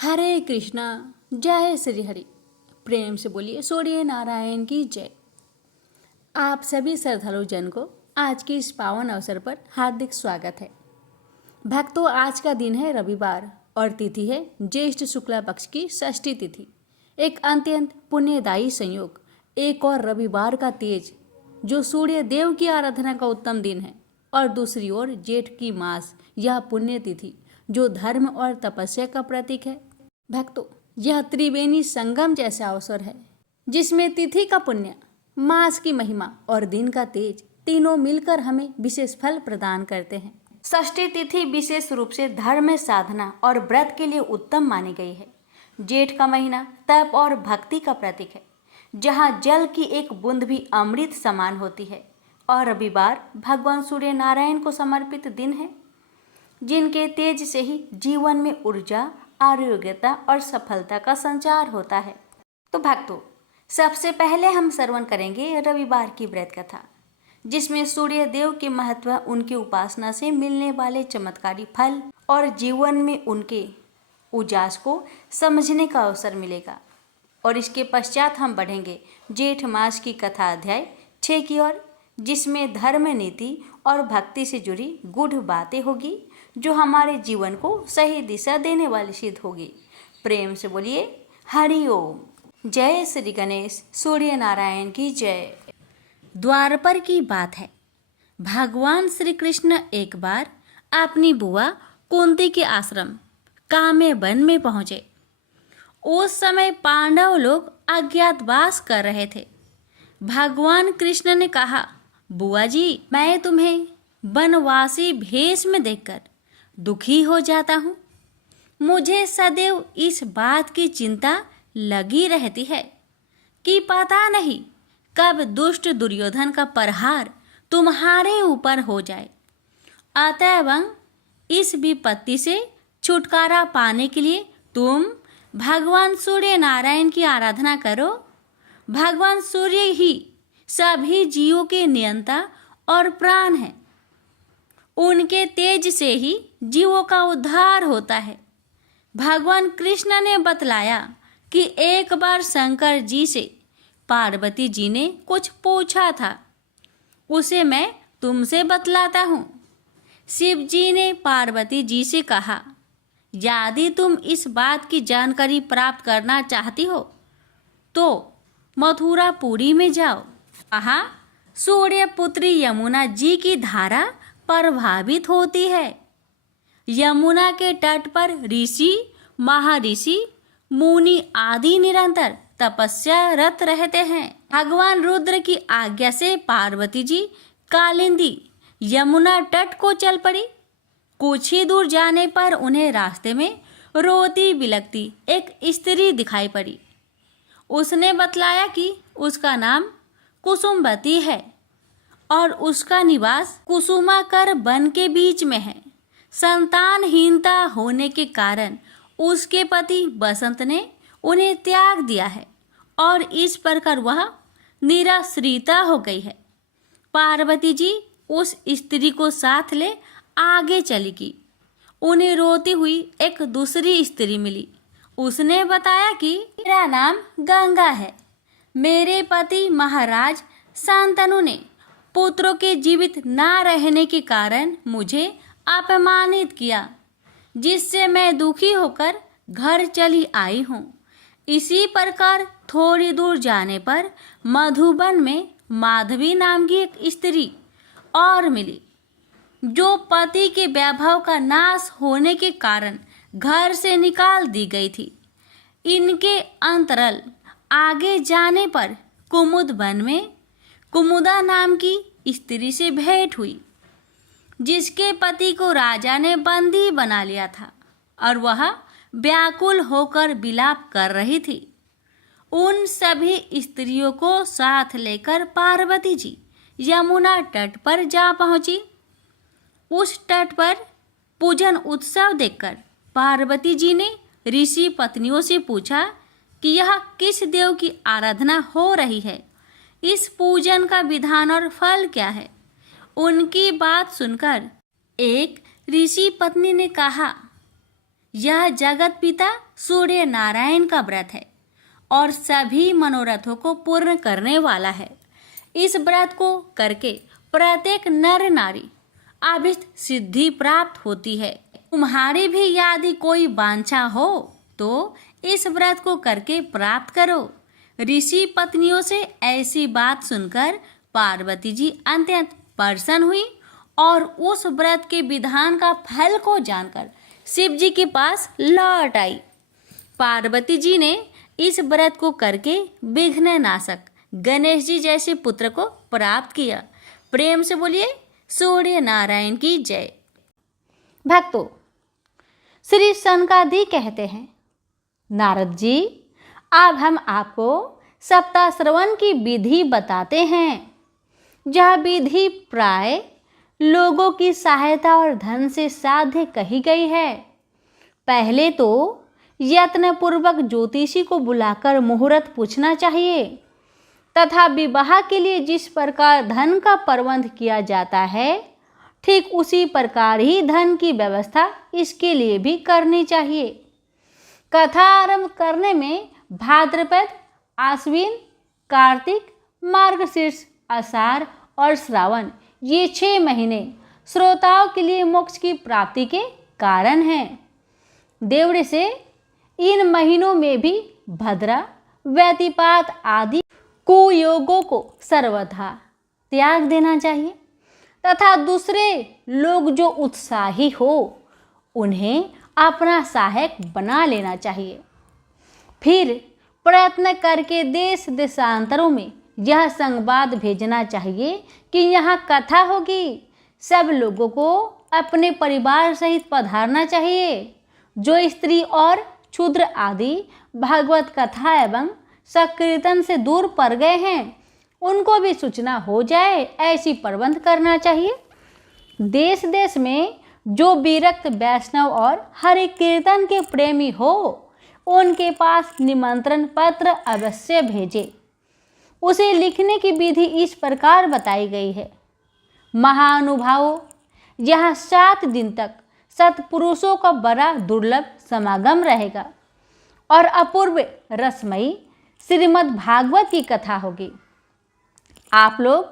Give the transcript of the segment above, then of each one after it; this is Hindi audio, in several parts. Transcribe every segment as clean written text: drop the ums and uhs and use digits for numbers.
हरे कृष्णा। जय श्री हरि। प्रेम से बोलिए सूर्य नारायण की जय। आप सभी श्रद्धालु जन को आज के इस पावन अवसर पर हार्दिक स्वागत है। भक्तों, आज का दिन है रविवार और तिथि है ज्येष्ठ शुक्ला पक्ष की षष्ठी तिथि। एक अत्यंत पुण्यदायी संयोग, एक और रविवार का तेज जो सूर्य देव की आराधना का उत्तम दिन है, और दूसरी ओर जेठ की मास यह पुण्य तिथि जो धर्म और तपस्या का प्रतीक है। भक्तों, यह त्रिवेणी संगम जैसा अवसर है जिसमें तिथि का पुण्य, मास की महिमा और दिन का तेज तीनों मिलकर हमें विशेष फल प्रदान करते हैं। षष्ठी तिथि विशेष रूप से धर्म साधना और व्रत के लिए उत्तम मानी गई है। जेठ का महीना तप और भक्ति का प्रतीक है, जहाँ जल की एक बूंद भी अमृत समान होती है। और रविवार भगवान सूर्य नारायण को समर्पित दिन है, जिनके तेज से ही जीवन में ऊर्जा, आरोग्यता और सफलता का संचार होता है। तो भक्तों, सबसे पहले हम श्रवण करेंगे रविवार की व्रत कथा, जिसमें सूर्य देव के महत्व, उनकी उपासना से मिलने वाले चमत्कारी फल और जीवन में उनके उजास को समझने का अवसर मिलेगा। और इसके पश्चात हम बढ़ेंगे जेठ मास की कथा अध्याय 6 की ओर, जिसमें धर्म, नीति और भक्ति से जुड़ी गूढ़ बातें होगी जो हमारे जीवन को सही दिशा देने वाली सिद्ध होगी। प्रेम से बोलिए हरि ओम। जय श्री गणेश, सूर्य नारायण की जय। द्वारपर की बात है। भगवान श्री कृष्ण एक बार अपनी बुआ कुंती के आश्रम काम्य वन में पहुंचे। उस समय पांडव लोग अज्ञातवास कर रहे थे। भगवान कृष्ण ने कहा, बुआ जी, मैं तुम्हें वनवासी भेष में देखकर दुखी हो जाता हूँ। मुझे सदैव इस बात की चिंता लगी रहती है कि पता नहीं कब दुष्ट दुर्योधन का प्रहार तुम्हारे ऊपर हो जाए। अतएव इस विपत्ति से छुटकारा पाने के लिए तुम भगवान सूर्य नारायण की आराधना करो। भगवान सूर्य ही सभी जीवों के नियंता और प्राण हैं। उनके तेज से ही जीवों का उद्धार होता है। भगवान कृष्ण ने बतलाया कि एक बार शंकर जी से पार्वती जी ने कुछ पूछा था, उसे मैं तुमसे बतलाता हूँ। शिव जी ने पार्वती जी से कहा, यदि तुम इस बात की जानकारी प्राप्त करना चाहती हो तो मथुरापुरी में जाओ। वहाँ सूर्य पुत्री यमुना जी की धारा प्रभावित होती है। यमुना के तट पर ऋषि, महर्षि, मुनि आदि निरंतर तपस्यारत रहते हैं। भगवान रुद्र की आज्ञा से पार्वती जी कालिंदी यमुना तट को चल पड़ी। कुछ ही दूर जाने पर उन्हें रास्ते में रोती बिलखती एक स्त्री दिखाई पड़ी। उसने बतलाया कि उसका नाम कुसुमवती है और उसका निवास कुसुमाकर वन के बीच में है। संतानहीनता होने के कारण उसके पति बसंत ने उन्हें त्याग दिया है और इस प्रकार वह निराश्रिता हो गई है। पार्वती जी उस स्त्री को साथ ले आगे चली गई। उन्हें रोती हुई एक दूसरी स्त्री मिली। उसने बताया कि मेरा नाम गंगा है। मेरे पति महाराज शांतनु ने पुत्रों के जीवित ना रहने के कारण मुझे अपमानित किया, जिससे मैं दुखी होकर घर चली आई हूँ। इसी प्रकार थोड़ी दूर जाने पर मधुबन में माधवी नाम की एक स्त्री और मिली, जो पति के वैभव का नाश होने के कारण घर से निकाल दी गई थी। इनके अंतरल आगे जाने पर कुमुद वन में कुमुदा नाम की स्त्री से भेंट हुई, जिसके पति को राजा ने बंदी बना लिया था और वह व्याकुल होकर विलाप कर रही थी। उन सभी स्त्रियों को साथ लेकर पार्वती जी यमुना तट पर जा पहुंची। उस तट पर पूजन उत्सव देखकर पार्वती जी ने ऋषि पत्नियों से पूछा कि यह किस देव की आराधना हो रही है, इस पूजन का विधान और फल क्या है। उनकी बात सुनकर एक ऋषि पत्नी ने कहा यह जगत पिता सूर्य नारायण का व्रत है और सभी मनोरथों को पूर्ण करने वाला है। इस व्रत को करके प्रत्येक नर नारी अभीष्ट सिद्धि प्राप्त होती है। तुम्हारी भी यदि कोई वांछा हो तो इस व्रत को करके प्राप्त करो। ऋषि पत्नियों से ऐसी बात सुनकर पार्वती जी अत्यंत प्रसन्न हुई और उस व्रत के विधान का फल को जानकर शिव जी के पास लौट आई। पार्वती जी ने इस व्रत को करके विघ्न नाशक गणेश जी जैसे पुत्र को प्राप्त किया। प्रेम से बोलिए सूर्य नारायण की जय। भक्तों, श्री सनकादि कहते हैं, नारद जी अब हम आपको सप्ताह श्रवण की विधि बताते हैं। यह विधि प्राय लोगों की सहायता और धन से साध्य कही गई है। पहले तो यत्न पूर्वक ज्योतिषी को बुलाकर मुहूर्त पूछना चाहिए तथा विवाह के लिए जिस प्रकार धन का प्रबंध किया जाता है ठीक उसी प्रकार ही धन की व्यवस्था इसके लिए भी करनी चाहिए। कथा आरंभ करने में भाद्रपद, आश्विन, कार्तिक, मार्गशीर्ष, आषाढ़ और श्रावण ये 6 महीने श्रोताओं के लिए मोक्ष की प्राप्ति के कारण हैं। देवड़े से इन महीनों में भी भद्रा, व्यतिपात आदि कुयोगों को सर्वथा त्याग देना चाहिए तथा दूसरे लोग जो उत्साही हो उन्हें अपना सहायक बना लेना चाहिए। फिर प्रयत्न करके देश देशांतरों में यह संवाद भेजना चाहिए कि यहाँ कथा होगी, सब लोगों को अपने परिवार सहित पधारना चाहिए। जो स्त्री और क्षुद्र आदि भागवत कथा एवं संकीर्तन से दूर पड़ गए हैं उनको भी सूचना हो जाए, ऐसी प्रबंध करना चाहिए। देश देश में जो विरक्त वैष्णव और हरि कीर्तन के प्रेमी हो उनके पास निमंत्रण पत्र अवश्य भेजे। उसे लिखने की विधि इस प्रकार बताई गई है। महानुभावों, यहाँ 7 दिन तक सत्पुरुषों का बड़ा दुर्लभ समागम रहेगा और अपूर्व रसमयी श्रीमद् भागवत की कथा होगी। आप लोग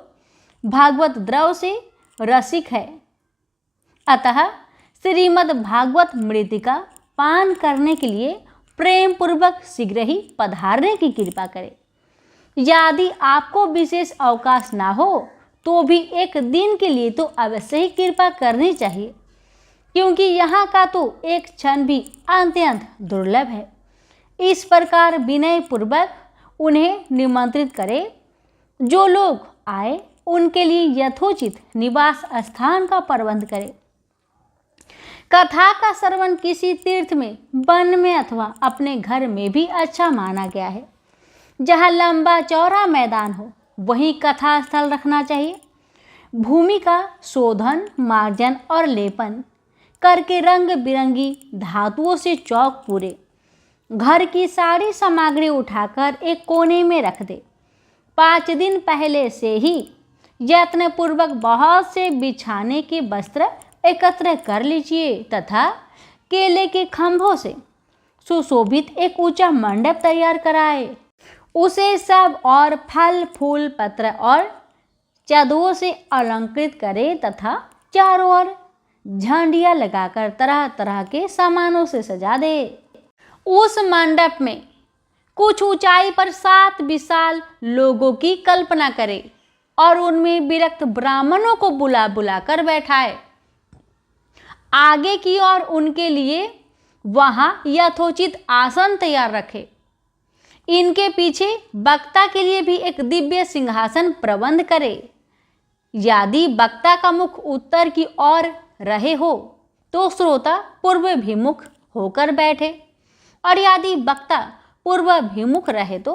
भागवत द्रव से रसिक है, अतः श्रीमद् भागवत मृतिका पान करने के लिए प्रेम पूर्वक शीघ्र ही पधारने की कृपा करें। यदि आपको विशेष अवकाश ना हो तो भी एक दिन के लिए तो अवश्य ही कृपा करनी चाहिए, क्योंकि यहाँ का तो एक क्षण भी अत्यंत दुर्लभ है। इस प्रकार विनय पूर्वक उन्हें निमंत्रित करें। जो लोग आए उनके लिए यथोचित निवास स्थान का प्रबंध करें। कथा का श्रवण किसी तीर्थ में, वन में अथवा अपने घर में भी अच्छा माना गया है। जहाँ लंबा चौड़ा मैदान हो वहीं कथा स्थल रखना चाहिए। भूमि का शोधन, मार्जन और लेपन करके रंग बिरंगी धातुओं से चौक पूरे। घर की सारी सामग्री उठाकर एक कोने में रख दे। 5 दिन पहले से ही यत्नपूर्वक बहुत से बिछाने के वस्त्र एकत्र कर लीजिए तथा केले के खंभों से सुशोभित एक ऊंचा मंडप तैयार कराए। उसे सब और फल, फूल, पत्र और चादरों से अलंकृत करे तथा चारों ओर झंडियाँ लगाकर तरह तरह के सामानों से सजा दे। उस मंडप में कुछ ऊंचाई पर 7 विशाल लोगों की कल्पना करे और उनमें विरक्त ब्राह्मणों को बुला बुला कर बैठाए। आगे की ओर उनके लिए वहां यथोचित आसन तैयार रखे। इनके पीछे वक्ता के लिए भी एक दिव्य सिंहासन प्रबंध करे। यदि वक्ता का मुख उत्तर की ओर रहे हो तो श्रोता पूर्वाभिमुख होकर बैठे, और यदि वक्ता पूर्वाभिमुख रहे तो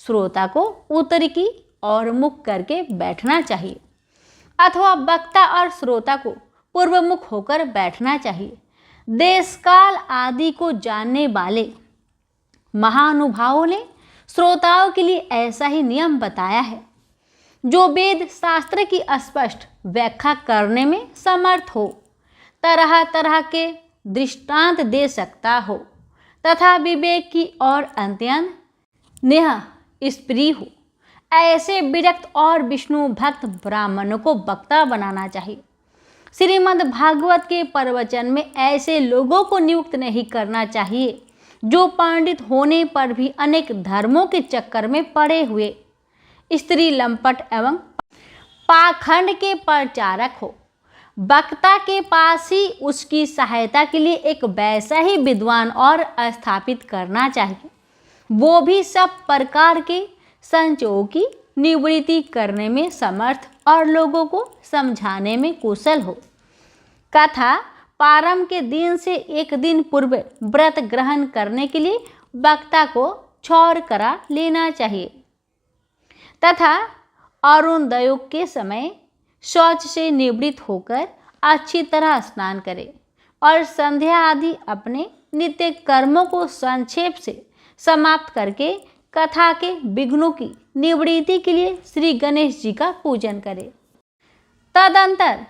श्रोता को उत्तर की ओर मुख करके बैठना चाहिए, अथवा वक्ता और श्रोता को पूर्वमुख होकर बैठना चाहिए। देश काल आदि को जानने वाले महानुभावों ने श्रोताओं के लिए ऐसा ही नियम बताया है, जो वेद शास्त्र की स्पष्ट व्याख्या करने में समर्थ हो। तरह तरह के दृष्टांत दे सकता हो तथा विवेक की ओर अत्यंत नेह स्प्रिय हो, ऐसे विरक्त और विष्णु भक्त ब्राह्मणों को वक्ता बनाना चाहिए। श्रीमद् भागवत के प्रवचन में ऐसे लोगों को नियुक्त नहीं करना चाहिए जो पंडित होने पर भी अनेक धर्मों के चक्कर में पड़े हुए स्त्री लंपट एवं पाखंड के प्रचारक हो। वक्ता के पास ही उसकी सहायता के लिए एक वैसा ही विद्वान और स्थापित करना चाहिए, वो भी सब प्रकार के संचयों की निवृत्ति करने में समर्थ और लोगों को समझाने में कुशल हो। कथा प्रारंभ के दिन से एक दिन पूर्व व्रत ग्रहण करने के लिए वक्ता को क्षौर करा लेना चाहिए तथा अरुणोदय के समय शौच से निवृत्त होकर अच्छी तरह स्नान करे और संध्या आदि अपने नित्य कर्मों को संक्षेप से समाप्त करके कथा के विघ्नों की निवृत्ति के लिए श्री गणेश जी का पूजन करे। तदंतर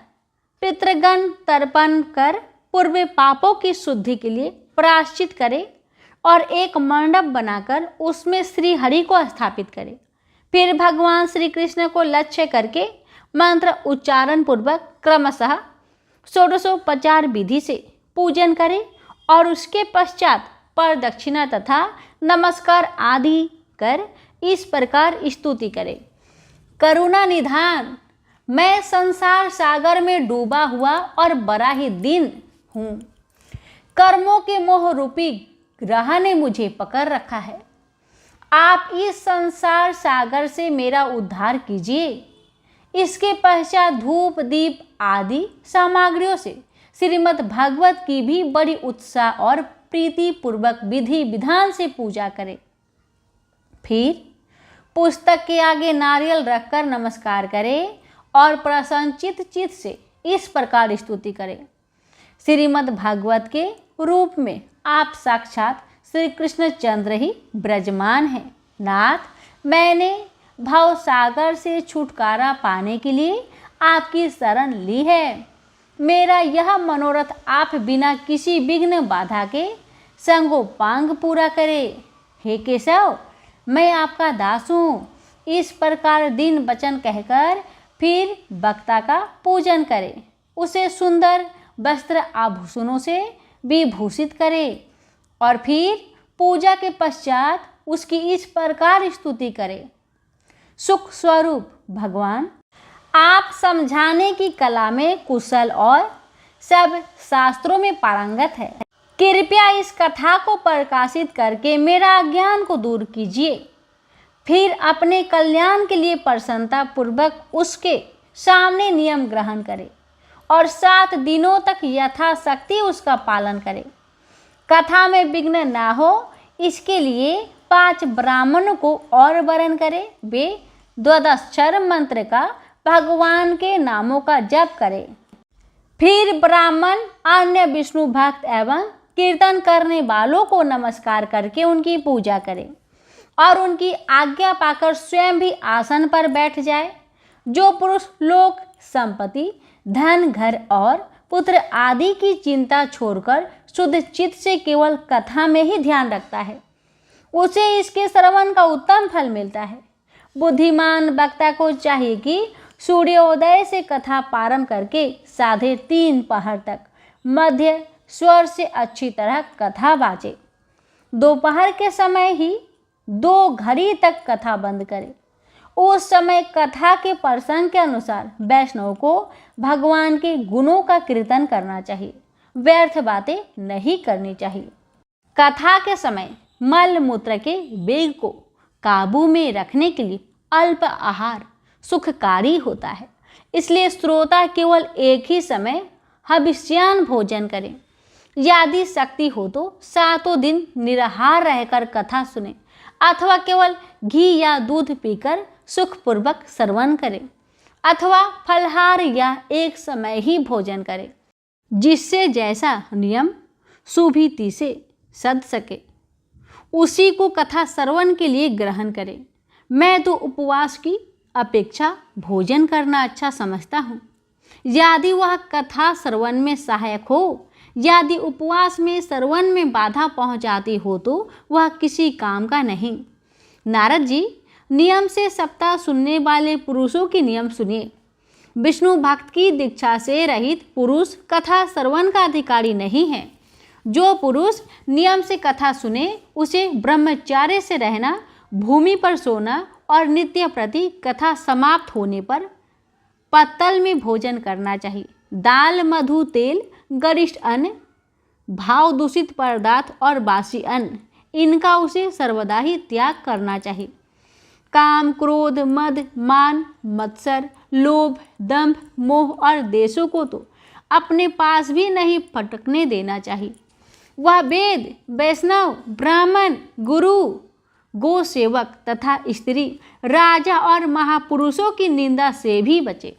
पितृगण तर्पण कर पूर्व पापों की शुद्धि के लिए प्रायश्चित करे और एक मंडप बनाकर उसमें श्री हरि को स्थापित करे। फिर भगवान श्री कृष्ण को लक्ष्य करके मंत्र उच्चारण पूर्वक क्रमशः षोडशोपचार विधि से पूजन करे और उसके पश्चात प्रदक्षिणा तथा नमस्कार आदि कर इस प्रकार स्तुति करे। करुणा निधान, मैं संसार सागर में डूबा हुआ और बड़ा ही दीन हूँ। कर्मों के मोह रूपी ग्रह ने मुझे पकड़ रखा है। आप इस संसार सागर से मेरा उद्धार कीजिए। इसके पश्चात धूप दीप आदि सामग्रियों से श्रीमद् भागवत की भी बड़ी उत्साह और प्रीति पूर्वक विधि विधान से पूजा करें। फिर पुस्तक के आगे नारियल रखकर नमस्कार करें और प्रसन्नचित चित्त से इस प्रकार स्तुति करें। श्रीमद् भागवत के रूप में आप साक्षात श्री कृष्णचंद्र ही विराजमान हैं। नाथ, मैंने भव सागर से छुटकारा पाने के लिए आपकी शरण ली है। मेरा यह मनोरथ आप बिना किसी विघ्न बाधा के संगोपांग पूरा करें। हे केशव, मैं आपका दास हूँ। इस प्रकार दिन वचन कहकर फिर वक्ता का पूजन करें। उसे सुंदर वस्त्र आभूषणों से विभूषित करें और फिर पूजा के पश्चात उसकी इस प्रकार स्तुति करें। सुख स्वरूप भगवान, आप समझाने की कला में कुशल और सब शास्त्रों में पारंगत है। कृपया इस कथा को प्रकाशित करके मेरा अज्ञान को दूर कीजिए। फिर अपने कल्याण के लिए प्रसन्नता पूर्वक उसके सामने नियम ग्रहण करें और 7 दिनों तक यथाशक्ति उसका पालन करें। कथा में विघ्न ना हो इसके लिए 5 ब्राह्मणों को और वरण करें। वे 12 मंत्र का भगवान के नामों का जप करें। फिर ब्राह्मण अन्य विष्णु भक्त एवं कीर्तन करने वालों को नमस्कार करके उनकी पूजा करें और उनकी आज्ञा पाकर स्वयं भी आसन पर बैठ जाए। जो पुरुष लोक संपत्ति, धन, घर और पुत्र आदि की चिंता छोड़कर शुद्ध चित्त से केवल कथा में ही ध्यान रखता है, उसे इसके श्रवण का उत्तम फल मिलता है। बुद्धिमान वक्ता को चाहिए कि सूर्योदय से कथा प्रारंभ करके 3:30 पहर तक मध्य स्वर से अच्छी तरह कथा बाजे। दोपहर के समय ही 2 घड़ी तक कथा बंद करे। उस समय कथा के प्रसंग के अनुसार वैष्णव को भगवान के गुणों का कीर्तन करना चाहिए। व्यर्थ बातें नहीं करनी चाहिए। कथा के समय मल मूत्र के वेग को काबू में रखने के लिए अल्प आहार सुखकारी होता है। इसलिए श्रोता केवल एक ही समय हविष्यान्न भोजन करें। यदि शक्ति हो तो 7 दिन निराहार रहकर कथा सुने अथवा केवल घी या दूध पीकर सुखपूर्वक श्रवण करें अथवा फलहार या एक समय ही भोजन करें। जिससे जैसा नियम सुविधि से सद सके उसी को कथा श्रवण के लिए ग्रहण करें। मैं तो उपवास की अपेक्षा भोजन करना अच्छा समझता हूँ। यदि वह कथा श्रवण में सहायक हो यदि उपवास में श्रवण में बाधा पहुंचाती हो तो वह किसी काम का नहीं। नारद जी, नियम से सप्ताह सुनने वाले पुरुषों की नियम सुनिए। विष्णु भक्त की दीक्षा से रहित पुरुष कथा श्रवण का अधिकारी नहीं है। जो पुरुष नियम से कथा सुने उसे ब्रह्मचार्य से रहना, भूमि पर सोना और नित्य प्रति कथा समाप्त होने पर पत्तल में भोजन करना चाहिए। दाल, मधु, तेल, गरिष्ठ अन्न, भाव दूषित पदार्थ और बासी अन्न, इनका उसे सर्वदा ही त्याग करना चाहिए। काम, क्रोध, मद, मान, मत्सर, लोभ, दंभ, मोह और देशों को तो अपने पास भी नहीं फटकने देना चाहिए। वह वेद, वैष्णव, ब्राह्मण, गुरु, गो सेवक तथा स्त्री, राजा और महापुरुषों की निंदा से भी बचे।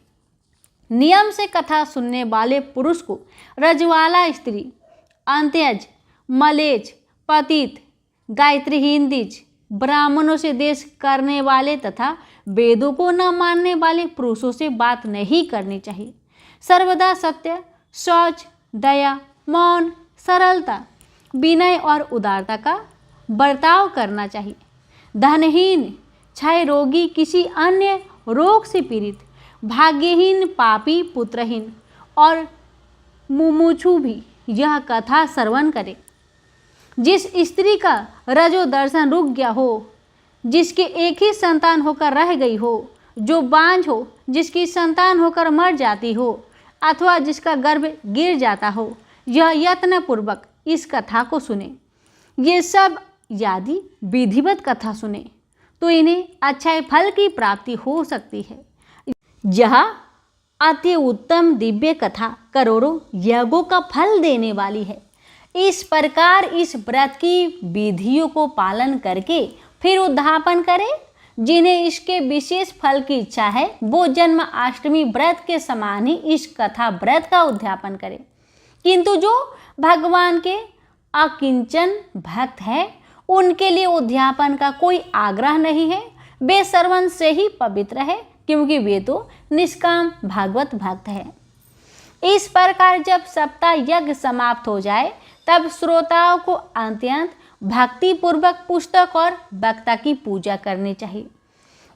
नियम से कथा सुनने वाले पुरुष को रजवाला स्त्री, अंत्यज, मलेच, पतित, गायत्रीहीन द्विज, ब्राह्मणों से देश करने वाले तथा वेदों को न मानने वाले पुरुषों से बात नहीं करनी चाहिए। सर्वदा सत्य, शौच, दया, मौन, सरलता, विनय और उदारता का बर्ताव करना चाहिए। धनहीन, क्षय रोगी, किसी अन्य रोग से पीड़ित, भाग्यहीन, पापी, पुत्रहीन और मुमुक्षु भी यह कथा श्रवण करे। जिस स्त्री का रजो दर्शन रुक गया हो, जिसके एक ही संतान होकर रह गई हो, जो बांझ हो, जिसकी संतान होकर मर जाती हो अथवा जिसका गर्भ गिर जाता हो, यह यत्न पूर्वक इस कथा को सुने। ये सब यदि विधिवत कथा सुने तो इन्हें अच्छे फल की प्राप्ति हो सकती है। यह अति उत्तम दिव्य कथा करोड़ों यज्ञों का फल देने वाली है। इस प्रकार इस व्रत की विधियों को पालन करके फिर उद्यापन करें। जिन्हें इसके विशेष फल की इच्छा है वो जन्माष्टमी व्रत के समान ही इस कथा व्रत का उद्यापन करें। किंतु जो भगवान के अकिंचन भक्त है उनके लिए उद्यापन का कोई आग्रह नहीं है। वे श्रवण से ही पवित्र है क्योंकि वे तो निष्काम भागवत भक्त है। इस प्रकार जब सप्ताह यज्ञ समाप्त हो जाए तब श्रोताओं को अत्यंत भक्ति पूर्वक पुस्तक और वक्ता की पूजा करनी चाहिए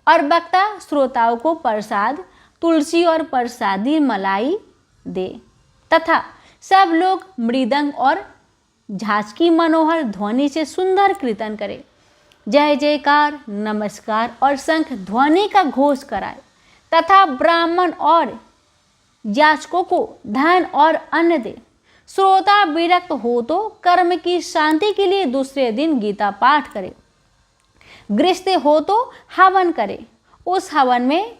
और वक्ता श्रोताओं को प्रसाद, तुलसी और प्रसादी मलाई दे तथा सब लोग मृदंग और झांझ की मनोहर ध्वनि से सुंदर कीर्तन करे, जय जयकार, नमस्कार और शंख ध्वनि का घोष कराए तथा ब्राह्मण और याचकों को धन और अन्न दे। श्रोता विरक्त हो तो कर्म की शांति के लिए दूसरे दिन गीता पाठ करे। गृहस्थ हो तो हवन करे। उस हवन में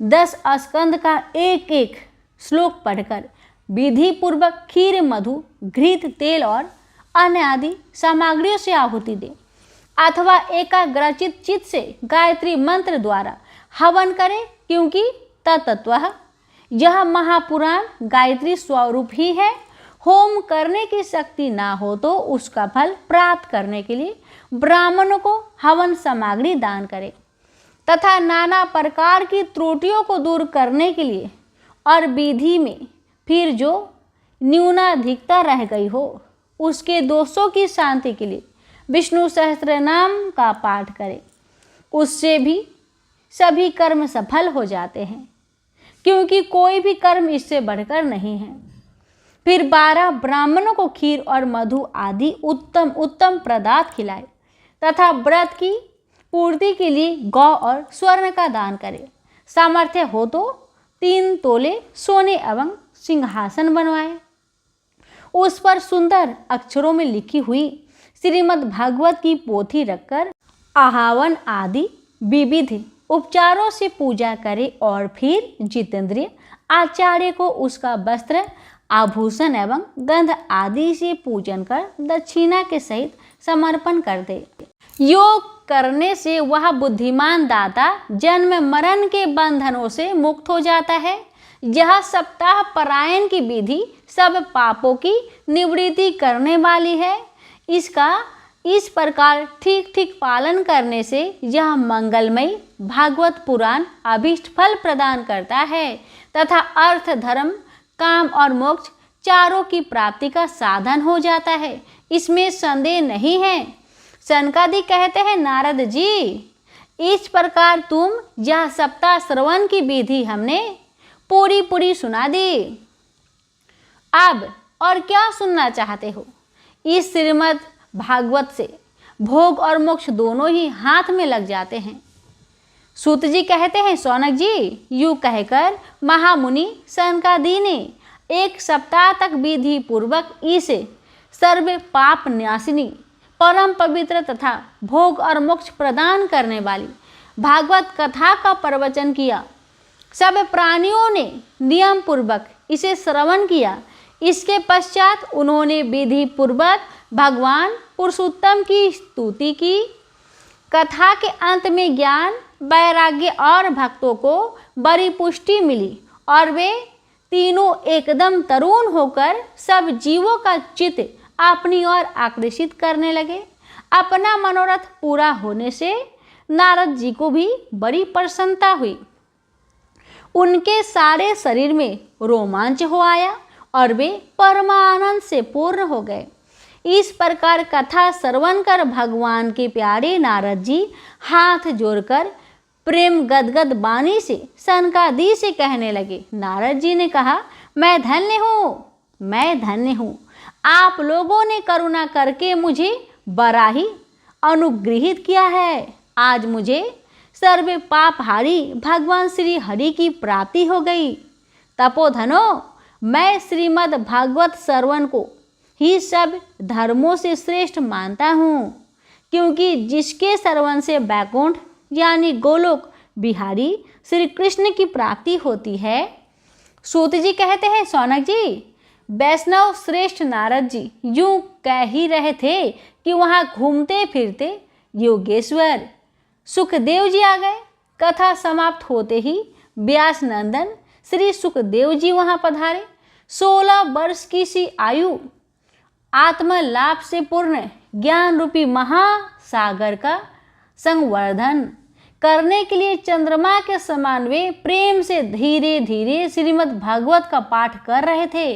10 स्कंद का एक एक श्लोक पढ़कर विधि पूर्वक खीर, मधु, घृत, तेल और अन्य आदि सामग्रियों से आहुति दे अथवा एकाग्रचित चित्त से गायत्री मंत्र द्वारा हवन करे क्योंकि तत्वतः यह महापुराण गायत्री स्वरूप ही है। होम करने की शक्ति ना हो तो उसका फल प्राप्त करने के लिए ब्राह्मणों को हवन सामग्री दान करे तथा नाना प्रकार की त्रुटियों को दूर करने के लिए और विधि में फिर जो न्यूनाधिकता रह गई हो उसके दोषों की शांति के लिए विष्णु सहस्त्रनाम का पाठ करे। उससे भी सभी कर्म सफल हो जाते हैं क्योंकि कोई भी कर्म इससे बढ़कर नहीं है। फिर 12 ब्राह्मणों को खीर और मधु आदि उत्तम उत्तम पदार्थ खिलाए तथा व्रत की पूर्ति के लिए गौ और स्वर्ण का दान करे। सामर्थ्य हो तो 3 तोले सोने एवं सिंहासन बनवाए। उस पर सुंदर अक्षरों में लिखी हुई श्रीमद् भागवत की पोथी रखकर आहावन आदि विविध उपचारों से पूजा करे और फिर जितेंद्रिय आचार्य को उसका वस्त्र, आभूषण एवं गंध आदि से पूजन कर दक्षिणा के सहित समर्पण कर दे। योग करने से वह बुद्धिमान दाता जन्म मरण के बंधनों से मुक्त हो जाता है। यह सप्ताह परायण की विधि सब पापों की निवृत्ति करने वाली है। इसका इस प्रकार ठीक ठीक पालन करने से यह मंगलमय भागवत पुराण अभीष्ट फल प्रदान करता है तथा अर्थ, धर्म, काम और मोक्ष चारों की प्राप्ति का साधन हो जाता है, इसमें संदेह नहीं है। सनकादिक कहते हैं, नारद जी, इस प्रकार तुम यह सप्ताह श्रवण की विधि हमने पूरी सुना दी। अब और क्या सुनना चाहते हो? इस श्रीमद् भागवत से भोग और मोक्ष दोनों ही हाथ में लग जाते हैं। सूत जी कहते हैं, सौनक जी, यूं कहकर महामुनि सनकादि ने 1 सप्ताह तक विधि पूर्वक इसे सर्व पाप नाशिनी, परम पवित्र तथा भोग और मोक्ष प्रदान करने वाली भागवत कथा का प्रवचन किया। सब प्राणियों ने नियम पूर्वक इसे श्रवण किया। इसके पश्चात उन्होंने विधि पूर्वक भगवान पुरुषोत्तम की स्तुति की। कथा के अंत में ज्ञान, वैराग्य और भक्तों को बड़ी पुष्टि मिली और वे तीनों एकदम तरुण होकर सब जीवों का चित्त अपनी ओर आकर्षित करने लगे। अपना मनोरथ पूरा होने से नारद जी को भी बड़ी प्रसन्नता हुई। उनके सारे शरीर में रोमांच हो आया और वे परमानंद से पूर्ण हो गए। इस प्रकार कथा श्रवण कर भगवान के प्यारे नारद जी हाथ जोड़कर प्रेम गदगद वाणी से सनकादि से कहने लगे। नारद जी ने कहा, मैं धन्य हूँ। आप लोगों ने करुणा करके मुझे बड़ा ही अनुग्रहित किया है। आज मुझे सर्व पापहारी भगवान श्री हरि की प्राप्ति हो गई। तपोधनो, मैं श्रीमद् भागवत श्रवण को ही सब धर्मों से श्रेष्ठ मानता हूँ, क्योंकि जिसके श्रवण से बैकुंठ यानी गोलोक बिहारी श्री कृष्ण की प्राप्ति होती है। सूत जी कहते हैं, सौनक जी, वैष्णव श्रेष्ठ नारद जी यूं कह ही रहे थे कि वहाँ घूमते फिरते योगेश्वर सुखदेव जी आ गए। कथा समाप्त होते ही व्यास नंदन श्री सुखदेव जी वहाँ पधारे। 16 वर्ष की सी आयु आत्मलाभ से पूर्ण ज्ञान रूपी महासागर का संवर्धन करने के लिए चंद्रमा के समान वे प्रेम से धीरे धीरे श्रीमद् भागवत का पाठ कर रहे थे।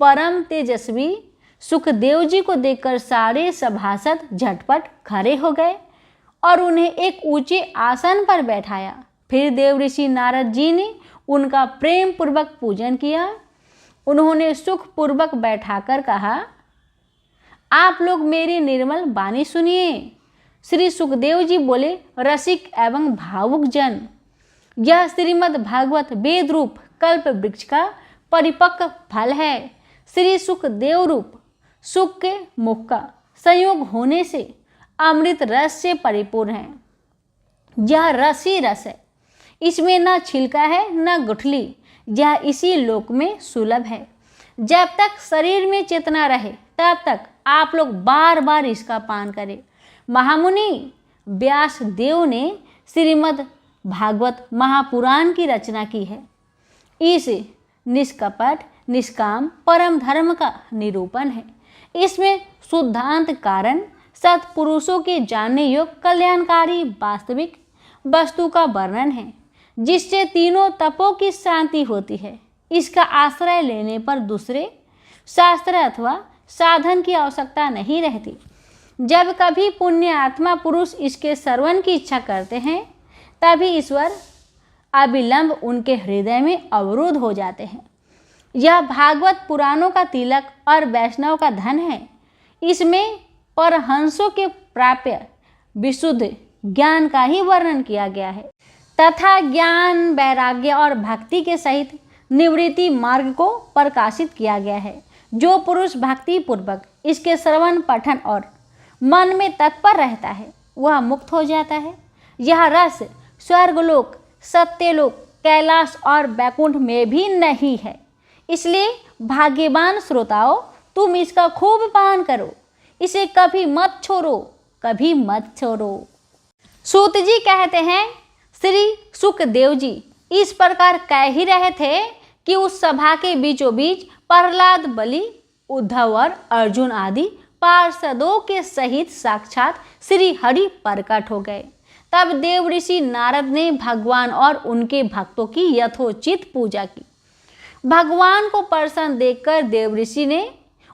परम तेजस्वी सुखदेव जी को देखकर सारे सभासद झटपट खड़े हो गए और उन्हें एक ऊंचे आसन पर बैठाया। फिर देव ऋषि नारद जी ने उनका प्रेम पूर्वक पूजन किया। उन्होंने सुख पूर्वक बैठाकर कहा, आप लोग मेरी निर्मल वाणी सुनिए। श्री सुखदेव जी बोले, रसिक एवं भावुक जन, यह श्रीमद् भागवत वेद रूप कल्प वृक्ष का परिपक्व फल है। श्री सुखदेव रूप सुख के मुख का संयोग होने से अमृत रस से परिपूर्ण है। यह रस ही रस है, इसमें न छिलका है न गुठली। यह इसी लोक में सुलभ है। जब तक शरीर में चेतना रहे तब तक आप लोग बार बार इसका पान करें। महामुनि व्यास देव ने श्रीमद् भागवत महापुराण की रचना की है। इस निष्कपट निष्काम परम धर्म का निरूपण है। इसमें शुद्धांत कारण सत्पुरुषों के जानने योग्य कल्याणकारी वास्तविक वस्तु का वर्णन है, जिससे तीनों तपों की शांति होती है। इसका आश्रय लेने पर दूसरे शास्त्र अथवा साधन की आवश्यकता नहीं रहती। जब कभी पुण्य आत्मा पुरुष इसके श्रवण की इच्छा करते हैं, तभी ईश्वर अविलंब उनके हृदय में अवरुद्ध हो जाते हैं। यह भागवत पुराणों का तिलक और वैष्णव का धन है। इसमें परहंसों के प्राप्य विशुद्ध ज्ञान का ही वर्णन किया गया है तथा ज्ञान, वैराग्य और भक्ति के सहित निवृत्ति मार्ग को प्रकाशित किया गया है। जो पुरुष भक्ति पूर्वक इसके श्रवण पठन और मन में तत्पर रहता है, वह मुक्त हो जाता है। यह रस स्वर्गलोक, सत्यलोक, कैलाश और वैकुंठ में भी नहीं है। इसलिए भाग्यवान श्रोताओं, तुम इसका खूब पान करो। इसे कभी मत छोड़ो। सूत जी कहते हैं, श्री सुखदेव जी इस प्रकार कह ही रहे थे कि उस सभा के बीचों बीच प्रहलाद, बलि, उद्धव और अर्जुन आदि पार्षदों के सहित साक्षात श्री हरि प्रकट हो गए। तब देव ऋषि नारद ने भगवान और उनके भक्तों की यथोचित पूजा की। भगवान को प्रसन्न देखकर देवऋषि ने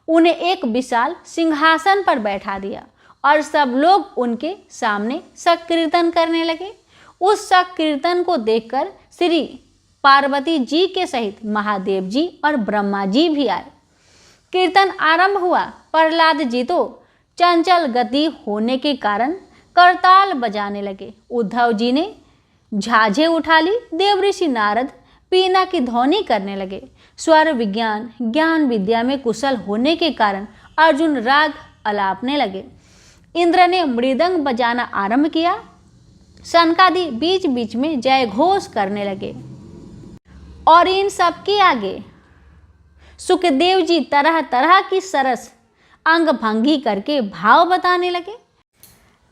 उन्हें एक विशाल सिंहासन पर बैठा दिया और सब लोग उनके सामने संकीर्तन करने लगे। उस संकीर्तन को देखकर श्री पार्वती जी के सहित महादेव जी और ब्रह्मा जी भी आए। कीर्तन आरंभ हुआ। प्रहलाद जी तो चंचल गति होने के कारण करताल बजाने लगे। उद्धव जी ने झाझे उठा ली। देवऋषि नारद पीना की ध्वनि करने लगे। स्वर विज्ञान ज्ञान विद्या में कुशल होने के कारण अर्जुन राग अलापने लगे। इंद्र ने मृदंग बजाना आरंभ किया। सनकादि बीच बीच में जय घोष करने लगे और इन सबके आगे सुखदेव जी तरह तरह की सरस अंग भंगी करके भाव बताने लगे।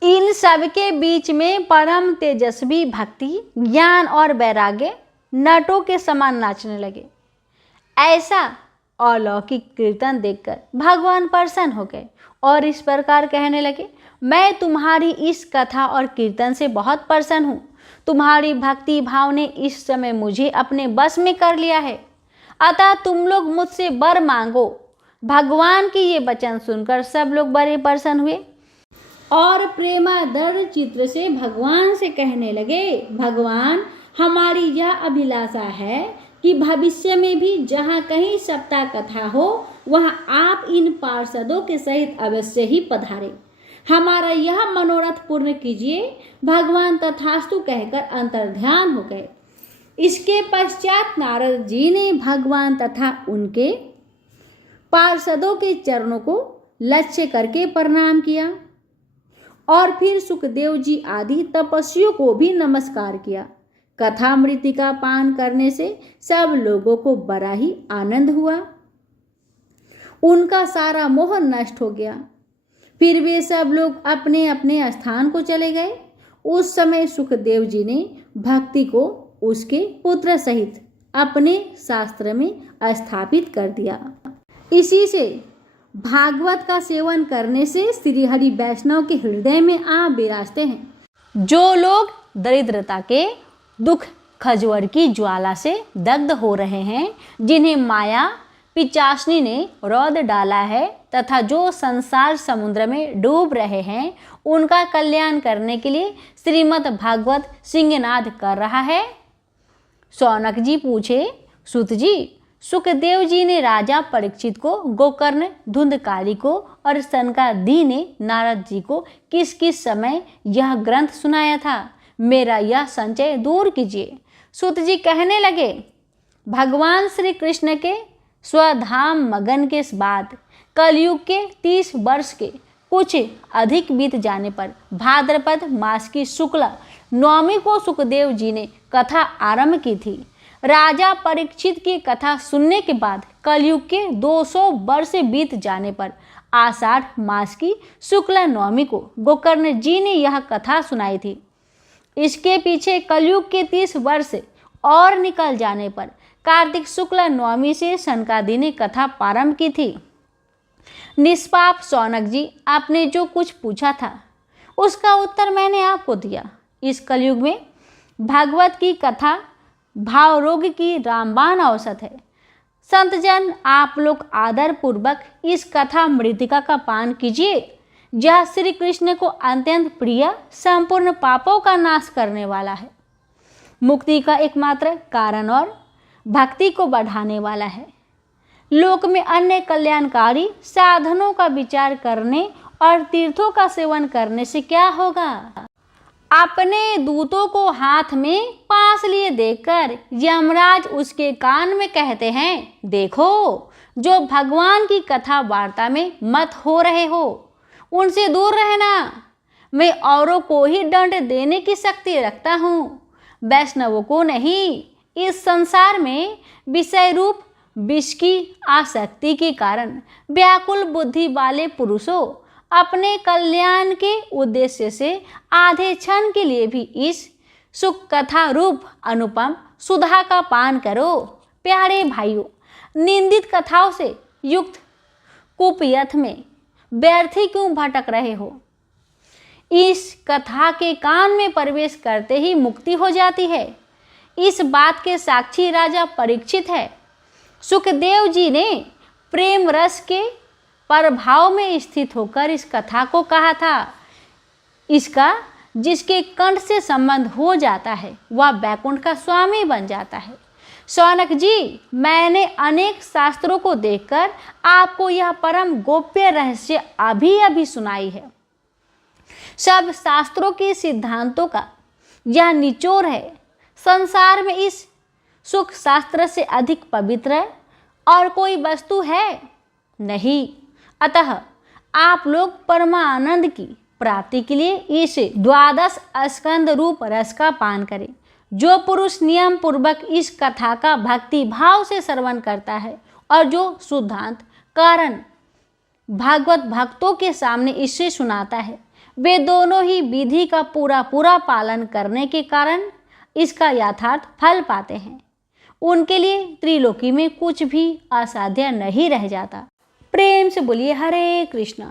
इन सबके बीच में परम तेजस्वी भक्ति ज्ञान और वैराग्य नटों के समान नाचने लगे। ऐसा अलौकिक कीर्तन देखकर भगवान प्रसन्न हो गए और इस प्रकार कहने लगे, मैं तुम्हारी इस कथा और कीर्तन से बहुत प्रसन्न हूँ। तुम्हारी भक्ति भाव ने इस समय मुझे अपने बस में कर लिया है, अतः तुम लोग मुझसे वर मांगो। भगवान की ये वचन सुनकर सब लोग बड़े प्रसन्न हुए और प्रेमादर चित्र से भगवान से कहने लगे, भगवान हमारी यह अभिलाषा है कि भविष्य में भी जहाँ कहीं सप्ताह कथा हो वहाँ आप इन पार्षदों के सहित अवश्य ही पधारें। हमारा यह मनोरथ पूर्ण कीजिए। भगवान तथास्तु कहकर अंतर्ध्यान हो गए। इसके पश्चात नारद जी ने भगवान तथा उनके पार्षदों के चरणों को लक्ष्य करके प्रणाम किया और फिर सुखदेव जी आदि तपस्वियों को भी नमस्कार किया। कथा मृतिका पान करने से सब लोगों को बड़ा ही आनंद हुआ। उनका सारा मोह नष्ट हो गया। फिर वे सब लोग अपने अपने स्थान को चले गए। उस समय सुखदेव जी ने भक्ति को उसके पुत्र सहित अपने शास्त्र में स्थापित कर दिया। इसी से भागवत का सेवन करने से श्री हरि वैष्णव के हृदय में आ विराजते हैं। जो लोग दरिद्रता के दुख खजवर की ज्वाला से दग्ध हो रहे हैं, जिन्हें माया पिचासनी ने रौद डाला है तथा जो संसार समुद्र में डूब रहे हैं, उनका कल्याण करने के लिए श्रीमद् भागवत सिंहनाद कर रहा है। शौनक जी पूछे, सुत जी, सुखदेव जी ने राजा परीक्षित को, गोकर्ण धुंधकारी को और सनकादि ने नारद जी को किस किस समय यह ग्रंथ सुनाया था? मेरा यह संचय दूर कीजिए। सुत जी कहने लगे, भगवान श्री कृष्ण के स्वधाम मगन के बाद कलयुग के 30 वर्ष के कुछ अधिक बीत जाने पर भाद्रपद मास की शुक्ला नवमी को सुखदेव जी ने कथा आरंभ की थी। राजा परीक्षित की कथा सुनने के बाद कलयुग के 200 वर्ष बीत जाने पर आषाढ़ मास की शुक्ला नवमी को गोकर्ण जी ने यह कथा सुनाई थी। इसके पीछे कलयुग के 30 वर्ष और निकल जाने पर कार्तिक शुक्ला नवमी से सनकादि ने कथा प्रारंभ की थी। निष्पाप शौनक जी, आपने जो कुछ पूछा था उसका उत्तर मैंने आपको दिया। इस कलयुग में भागवत की कथा भावरोग की रामबाण औषध है। संतजन, आप लोग आदर पूर्वक इस कथा मृतिका का पान कीजिए। यह श्री कृष्ण को अत्यंत प्रिय, संपूर्ण पापों का नाश करने वाला है, मुक्ति का एकमात्र कारण और भक्ति को बढ़ाने वाला है। लोक में अन्य कल्याणकारी साधनों का विचार करने और तीर्थों का सेवन करने से क्या होगा? अपने दूतों को हाथ में पास लिए देखकर यमराज उसके कान में कहते हैं, देखो, जो भगवान की कथा वार्ता में मत हो रहे हो उनसे दूर रहना। मैं औरों को ही दंड देने की शक्ति रखता हूँ, वैष्णवों को नहीं। इस संसार में विषय रूप विष की आसक्ति के कारण व्याकुल बुद्धि वाले पुरुषों अपने कल्याण के उद्देश्य से आधे क्षण के लिए भी इस सुख कथा रूप अनुपम सुधा का पान करो। प्यारे भाइयों, निंदित कथाओं से युक्त कुपयथ में व्यर्थी क्यों भटक रहे हो? इस कथा के कान में प्रवेश करते ही मुक्ति हो जाती है। इस बात के साक्षी राजा परीक्षित है। सुखदेव जी ने प्रेम रस के प्रभाव में स्थित होकर इस कथा को कहा था। इसका जिसके कंठ से संबंध हो जाता है वह बैकुंठ का स्वामी बन जाता है। शौनक जी, मैंने अनेक शास्त्रों को देखकर आपको यह परम गोप्य रहस्य अभी अभी सुनाई है। सब शास्त्रों के सिद्धांतों का यह निचोड़ है। संसार में इस सुख शास्त्र से अधिक पवित्र और कोई वस्तु है नहीं। अतः आप लोग परमानंद की प्राप्ति के लिए इस 12 स्कंद रूप रस का पान करें। जो पुरुष नियम पूर्वक इस कथा का भक्ति भाव से श्रवण करता है और जो शुद्धांत कारण भागवत भक्तों के सामने इसे सुनाता है, वे दोनों ही विधि का पूरा पूरा पालन करने के कारण इसका यथार्थ फल पाते हैं। उनके लिए त्रिलोकी में कुछ भी असाध्य नहीं रह जाता। प्रेम से बोलिए हरे कृष्ण।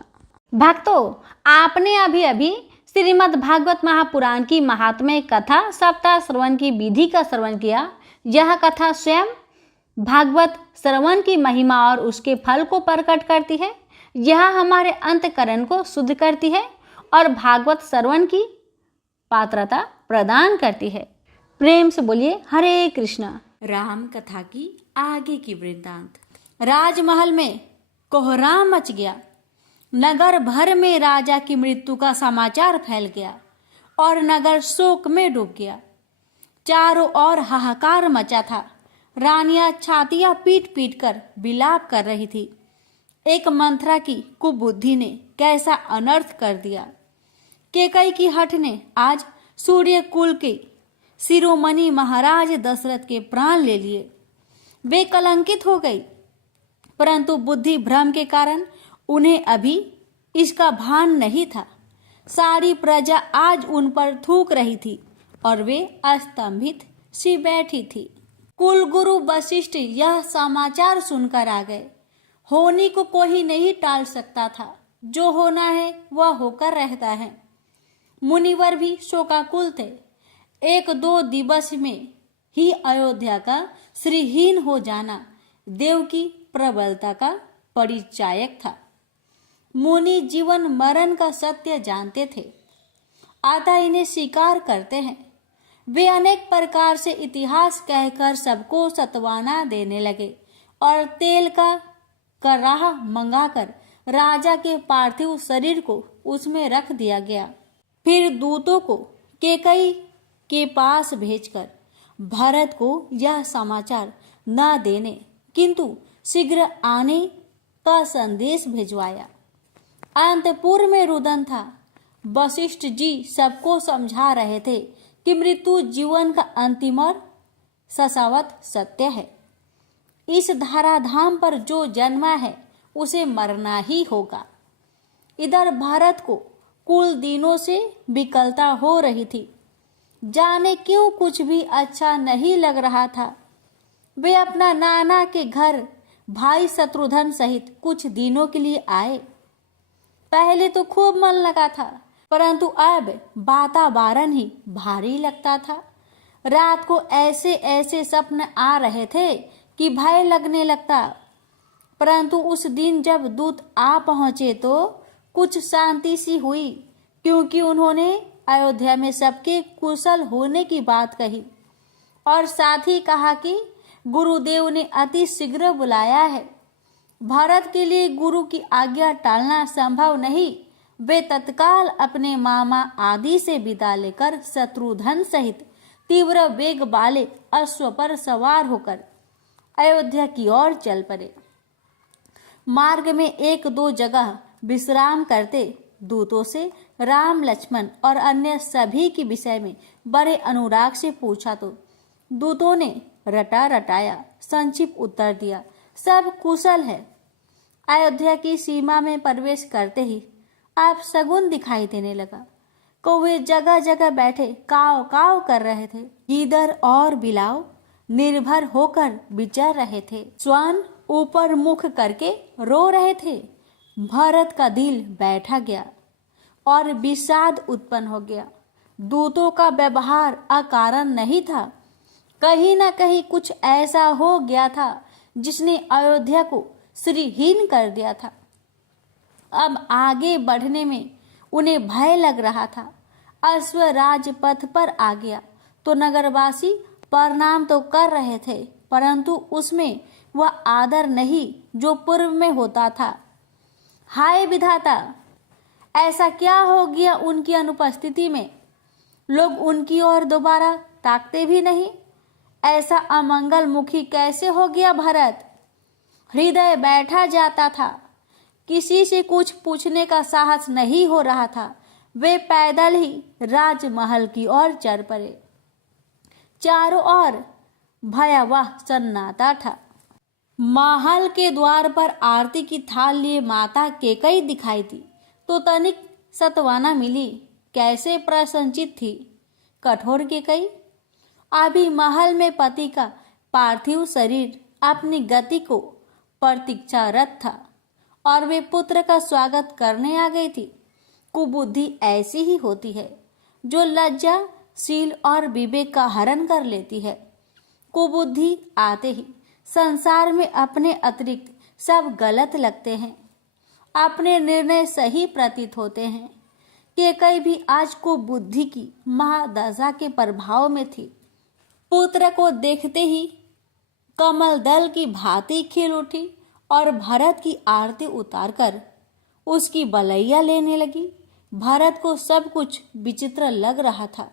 भक्तों, आपने अभी अभी श्रीमद् भागवत महापुराण की महात्म्य कथा सप्ताह श्रवण की विधि का श्रवण किया। यह कथा स्वयं भागवत श्रवण की महिमा और उसके फल को प्रकट करती है। यह हमारे अंतकरण को शुद्ध करती है और भागवत श्रवण की पात्रता प्रदान करती है। प्रेम से बोलिए हरे कृष्ण। राम कथा की आगे की वृत्तांत। राजमहल में कोहराम मच गया। नगर भर में राजा की मृत्यु का समाचार फैल गया और नगर शोक में डूब गया। चारों ओर हाहाकार मचा था। रानियां छातियां पीट पीट कर विलाप कर रही थी। एक मंथरा की कुबुद्धि ने कैसा अनर्थ कर दिया। केकई की हठ ने आज सूर्य कुल के शिरोमणि महाराज दशरथ के प्राण ले लिए। वे कलंकित हो गई, परंतु बुद्धि भ्रम के कारण उन्हें अभी इसका भान नहीं था। सारी प्रजा आज उन पर थूक रही थी और वे अस्तंभित सी बैठी थी। कुलगुरु वशिष्ठ यह समाचार सुनकर आ गए। होनी को कोई नहीं टाल सकता था। जो होना है वह होकर रहता है। मुनिवर भी शोकाकुल थे। 1-2 दिवस में ही अयोध्या का श्रीहीन हो जाना देव की प्रबलता का परिचायक था। मुनि जीवन मरण का सत्य जानते थे, अतः इन्हें स्वीकार करते हैं। वे अनेक प्रकार से इतिहास कहकर सबको सत्वाना देने लगे और तेल का कराह मंगाकर राजा के पार्थिव शरीर को उसमें रख दिया गया। फिर दूतों को केकई के पास भेजकर भरत को यह समाचार न देने किंतु शीघ्र आने का संदेश भिजवाया। अंतपुर में रुदन था। वशिष्ठ जी सबको समझा रहे थे कि मृत्यु जीवन का अंतिम और शशावत सत्य है। इस धराधाम पर जो जन्मा है उसे मरना ही होगा। इधर भारत को कुल दिनों से विकलता हो रही थी। जाने क्यों कुछ भी अच्छा नहीं लग रहा था। वे अपना नाना के घर भाई शत्रुघ्न सहित कुछ दिनों के लिए आए। पहले तो खूब मन लगा था, परंतु अब वातावरण ही भारी लगता था। रात को ऐसे ऐसे सपने आ रहे थे कि भय लगने लगता। परंतु उस दिन जब दूत आ पहुंचे तो कुछ शांति सी हुई, क्योंकि उन्होंने अयोध्या में सबके कुशल होने की बात कही और साथ ही कहा कि गुरुदेव ने अति शीघ्र बुलाया है। भारत के लिए गुरु की आज्ञा टालना संभव नहीं। वे तत्काल अपने मामा आदि से विदा लेकर शत्रुघ्न सहित तीव्र वेग वाले अश्व पर सवार होकर अयोध्या की ओर चल पड़े। मार्ग में 1-2 जगह विश्राम करते दूतों से राम, लक्ष्मण और अन्य सभी के विषय में बड़े अनुराग से पूछा तो दूतों ने रटा रटाया संक्षिप्त उत्तर दिया, सब कुशल है। अयोध्या की सीमा में प्रवेश करते ही आप सगुन दिखाई देने लगा। कौवे जगह जगह बैठे काव काव कर रहे थे। गीदड़ और बिलाव निर्भर होकर विचर रहे थे। श्वान ऊपर मुख करके रो रहे थे। भरत का दिल बैठा गया और विषाद उत्पन्न हो गया। दूतों का व्यवहार अकारण नहीं था। कहीं न कहीं कुछ ऐसा हो गया था जिसने अयोध्या को श्रीहीन कर दिया था। अब आगे बढ़ने में उन्हें भय लग रहा था। अश्व राजपथ पर आ गया तो नगरवासी प्रणाम तो कर रहे थे, परंतु उसमें वह आदर नहीं जो पूर्व में होता था। हाय विधाता, ऐसा क्या हो गया उनकी अनुपस्थिति में? लोग उनकी ओर दोबारा ताकते भी नहीं। ऐसा अमंगल मुखी कैसे हो गया भरत? हृदय बैठा जाता था। किसी से कुछ पूछने का साहस नहीं हो रहा था। वे पैदल ही राजमहल की ओर चल पड़े। चारों ओर भयावह सन्नाटा था। महल के द्वार पर आरती की थाल लिए माता केकई दिखाई दी तो तनिक सत्वाना मिली। कैसे प्रसन्नचित थी कठोर केकई। अभी महल में पति का पार्थिव शरीर अपनी गति को प्रतीक्षारत था और वे पुत्र का स्वागत करने आ गई थी। कुबुद्धि ऐसी ही होती है जो लज्जा, शील और विवेक का हरण कर लेती है। कुबुद्धि आते ही संसार में अपने अतिरिक्त सब गलत लगते हैं, अपने निर्णय सही प्रतीत होते हैं। केकई भी आज कुबुद्धि की महादशा के प्रभाव में थी। पुत्र को देखते ही कमल दल की भांति खिल उठी और भरत की आरती उतारकर उसकी बलैया लेने लगी। भरत को सब कुछ विचित्र लग रहा था,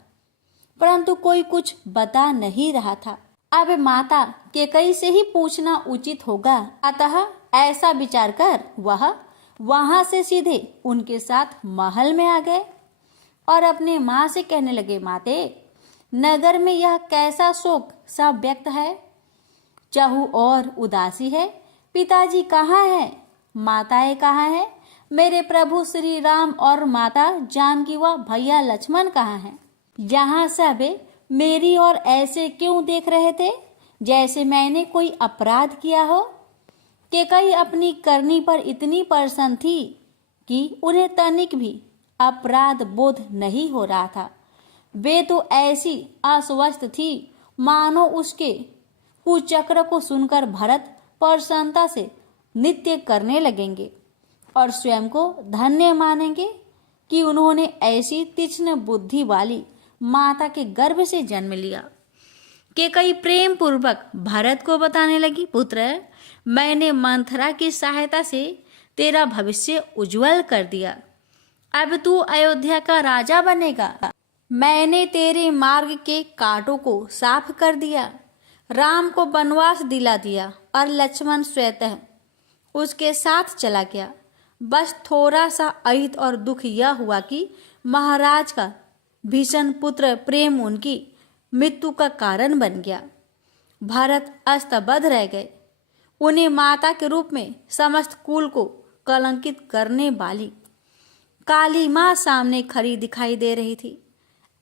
परंतु कोई कुछ बता नहीं रहा था। अब माता केकई से ही पूछना उचित होगा, अतः ऐसा विचार कर वह वहां से सीधे उनके साथ महल में आ गए और अपने माँ से कहने लगे, माते, नगर में यह कैसा शोक सा व्यक्त है? चाहू और उदासी है। पिताजी कहाँ है? माताएं कहाँ है? मेरे प्रभु श्री राम और माता जानकी व भैया लक्ष्मण कहाँ हैं? यहाँ सब मेरी ओर ऐसे क्यों देख रहे थे जैसे मैंने कोई अपराध किया हो? केकई अपनी करनी पर इतनी प्रसन्न थी कि उन्हें तनिक भी अपराध बोध नहीं हो रहा था। वे तो ऐसी अस्वस्थ थी मानो उसके कुचक्र को सुनकर भरत प्रसन्नता से नृत्य करने लगेंगे और स्वयं को धन्य मानेंगे कि उन्होंने ऐसी तीक्ष्ण बुद्धि वाली माता के गर्भ से जन्म लिया। केकई प्रेम पूर्वक भरत को बताने लगी, पुत्र, मैंने मंथरा की सहायता से तेरा भविष्य उज्जवल कर दिया। अब तू अयोध्या का राजा बनेगा। मैंने तेरे मार्ग के कांटों को साफ कर दिया, राम को वनवास दिला दिया और लक्ष्मण स्वतः उसके साथ चला गया। बस थोड़ा सा अहित और दुख यह हुआ कि महाराज का भीषण पुत्र प्रेम उनकी मृत्यु का कारण बन गया। भरत अस्तबद्ध रह गए। उन्हें माता के रूप में समस्त कुल को कलंकित करने वाली काली माँ सामने खड़ी दिखाई दे रही थी।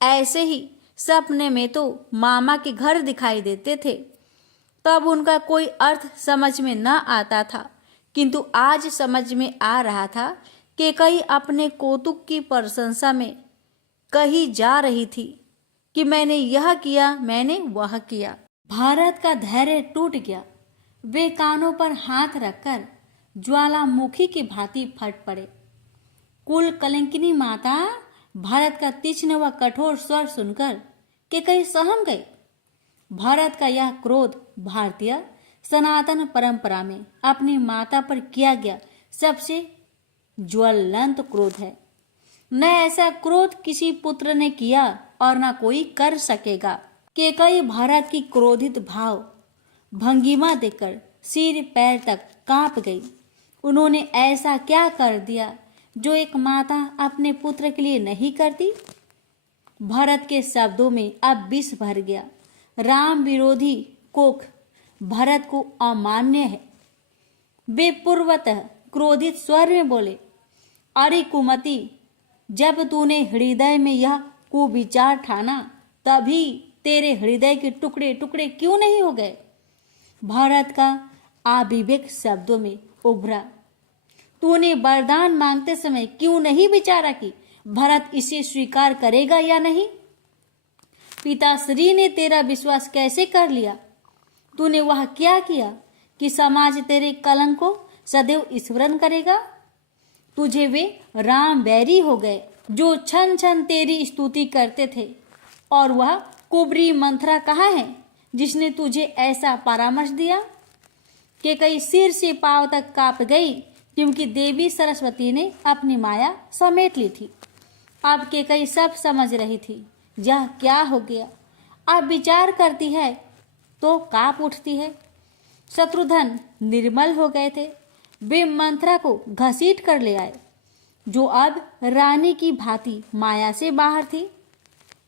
ऐसे ही सपने में तो मामा के घर दिखाई देते थे, तब उनका कोई अर्थ समझ में न आता था, किंतु आज समझ में आ रहा था कि कई अपने कौतुक की प्रशंसा में कही जा रही थी कि मैंने यह किया, मैंने वह किया। भारत का धैर्य टूट गया। वे कानों पर हाथ रखकर ज्वालामुखी की भांति फट पड़े। कुल कलंकिनी माता भारत का तीक्ष्ण व कठोर स्वर सुनकर केकई सहम गए। भारत का यह क्रोध भारतीय सनातन परंपरा में अपनी माता पर किया गया सबसे ज्वलंत क्रोध है। न ऐसा क्रोध किसी पुत्र ने किया और न कोई कर सकेगा। केकई भारत की क्रोधित भाव भंगिमा देखकर सिर पैर तक कांप गई। उन्होंने ऐसा क्या कर दिया जो एक माता अपने पुत्र के लिए नहीं करती? भरत के शब्दों में अब विष भर गया। राम विरोधी कोख भरत को अमान्य है। वे पूर्वतः क्रोधित स्वर में बोले, अरे कुमति, जब तूने हृदय में यह कुविचार ठाना तभी तेरे हृदय के टुकड़े टुकड़े क्यों नहीं हो गए? भारत का अविवेक शब्दों में उभरा। तूने वरदान मांगते समय क्यों नहीं विचारा कि भरत इसे स्वीकार करेगा या नहीं? पिताश्री ने तेरा विश्वास कैसे कर लिया? तूने वह क्या किया? कि समाज तेरे कलंक को सदैव स्मरण करेगा? तुझे वे राम बैरी हो गए जो क्षण क्षण तेरी स्तुति करते थे। और वह कुबरी मंथरा कहाँ है जिसने तुझे ऐसा परामर्श दिया? कि कई सिर से पांव तक कांप गई क्योंकि देवी सरस्वती ने अपनी माया समेट ली थी। अब के कई सब समझ रही थी यह क्या हो गया। अब विचार करती है तो कांप उठती है। शत्रुघ्न निर्मल हो गए थे। वे मंथरा को घसीट कर ले आए जो अब रानी की भांति माया से बाहर थी।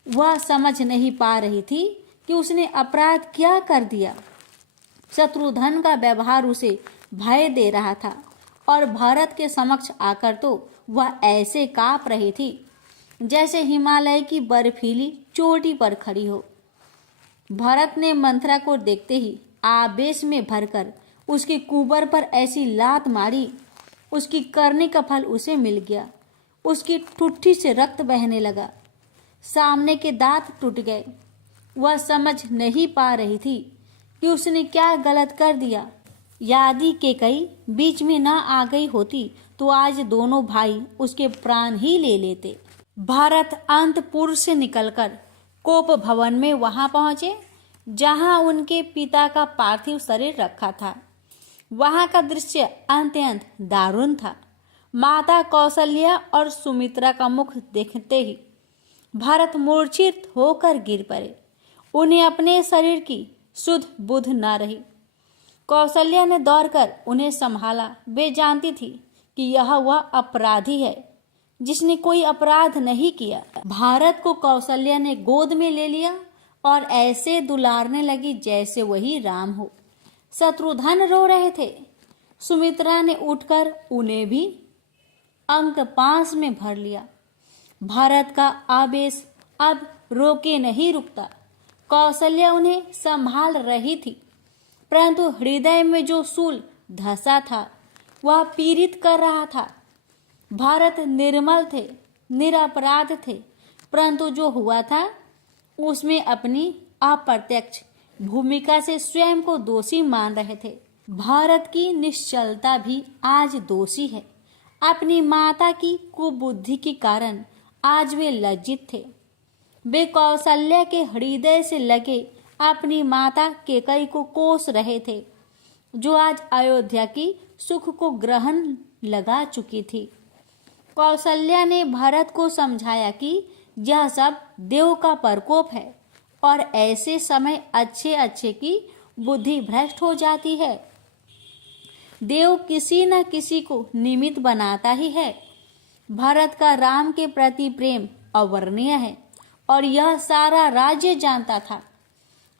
वह समझ नहीं पा रही थी कि उसने अपराध क्या कर दिया। शत्रुघ्न का व्यवहार उसे भय दे रहा था और भरत के समक्ष आकर तो वह ऐसे कांप रही थी जैसे हिमालय की बर्फीली चोटी पर खड़ी हो। भरत ने मंथरा को देखते ही आवेश में भरकर उसके कुबर पर ऐसी लात मारी, उसकी करनी का फल उसे मिल गया। उसकी ठुट्ठी से रक्त बहने लगा, सामने के दांत टूट गए। वह समझ नहीं पा रही थी कि उसने क्या गलत कर दिया। यदि केकई बीच में ना आ गई होती तो आज दोनों भाई उसके प्राण ही ले लेते। भरत अंतपुर से निकलकर कोप भवन में वहां पहुंचे जहां उनके पिता का पार्थिव शरीर रखा था। वहां का दृश्य अत्यंत दारुण था। माता कौशल्या और सुमित्रा का मुख देखते ही भरत मूर्छित होकर गिर पड़े। उन्हें अपने शरीर की सुध बुध न रही। कौशल्या ने दौड़कर उन्हें संभाला। वे जानती थी कि यह वह अपराधी है जिसने कोई अपराध नहीं किया। भारत को कौशल्या ने गोद में ले लिया और ऐसे दुलारने लगी जैसे वही राम हो। शत्रुघ्न रो रहे थे। सुमित्रा ने उठकर उन्हें भी अंक पास में भर लिया। भारत का आवेश अब रोके नहीं रुकता। कौशल्या उन्हें संभाल रही थी परंतु हृदय में जो शूल धंसा था वह पीड़ित कर रहा था। भारत निर्मल थे, निरपराध थे, परंतु जो हुआ था उसमें अपनी अप्रत्यक्ष भूमिका से स्वयं को दोषी मान रहे थे। भारत की निश्चलता भी आज दोषी है। अपनी माता की कुबुद्धि के कारण आज वे लज्जित थे। वे कौशल्या के हृदय से लगे अपनी माता केकई को कोस रहे थे जो आज अयोध्या की सुख को ग्रहण लगा चुकी थी। कौशल्या ने भरत को समझाया कि यह सब देव का प्रकोप है और ऐसे समय अच्छे अच्छे की बुद्धि भ्रष्ट हो जाती है। देव किसी न किसी को निमित्त बनाता ही है। भरत का राम के प्रति प्रेम अवर्णनीय है और यह सारा राज्य जानता था।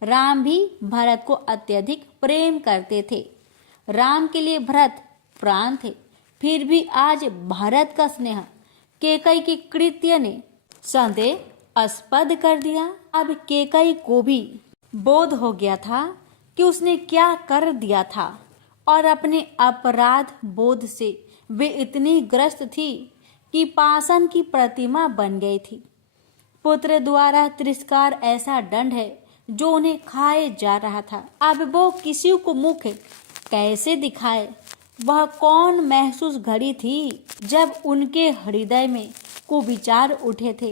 राम भी भरत को अत्यधिक प्रेम करते थे। राम के लिए भरत प्राण थे। फिर भी आज भरत का स्नेह केकई के कृत्य ने संदेहास्पद कर दिया। अब केकई को भी बोध हो गया था कि उसने क्या कर दिया था और अपने अपराध बोध से वे इतनी ग्रस्त थी कि पाषाण की प्रतिमा बन गई थी। पुत्र द्वारा तिरस्कार ऐसा दंड है जो उन्हें खाए जा रहा था। अब वो किसी को मुख कैसे दिखाए? वह कौन महसूस घड़ी थी जब उनके हृदय में कुविचार उठे थे।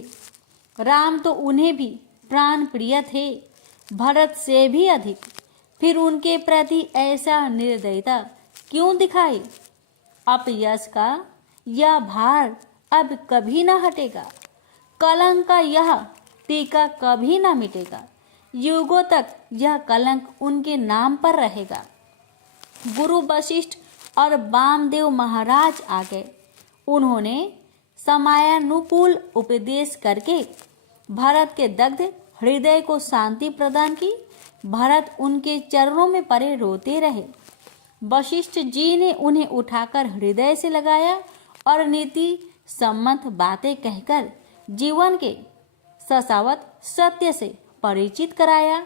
राम तो उन्हें भी प्राण प्रिय थे, भरत से भी अधिक। फिर उनके प्रति ऐसा निर्दयता क्यों दिखाई? अपयश का यह भार अब कभी न हटेगा। कलंक का यह टीका कभी न मिटेगा। युगों तक यह कलंक उनके नाम पर रहेगा। गुरु वशिष्ठ और वामदेव महाराज आ गए। उन्होंने समयानुकूल उपदेश करके भरत के दग्ध हृदय को शांति प्रदान की। भरत उनके चरणों में पड़े रोते रहे। वशिष्ठ जी ने उन्हें उठाकर हृदय से लगाया और नीति सम्मत बातें कहकर जीवन के शाश्वत सत्य से परिचित कराया।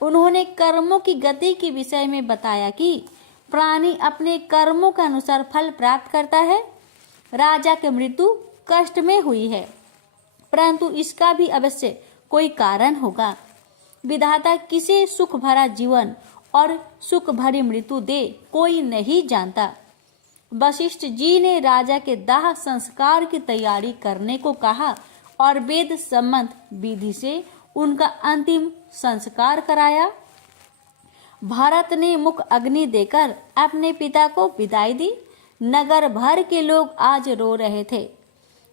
उन्होंने कर्मों की गति के विषय में बताया कि प्राणी अपने कर्मों के अनुसार फल प्राप्त करता है। राजा की मृत्यु कष्ट में हुई है परंतु इसका भी अवश्य कोई कारण होगा। विधाता किसे सुख भरा जीवन और सुख भरी मृत्यु दे कोई नहीं जानता। वशिष्ठ जी ने राजा के दाह संस्कार की तैयारी करने को कहा और वेद सम्मत विधि से उनका अंतिम संस्कार कराया। भरत ने मुख अग्नि देकर अपने पिता को विदाई दी। नगर भर के लोग आज रो रहे थे।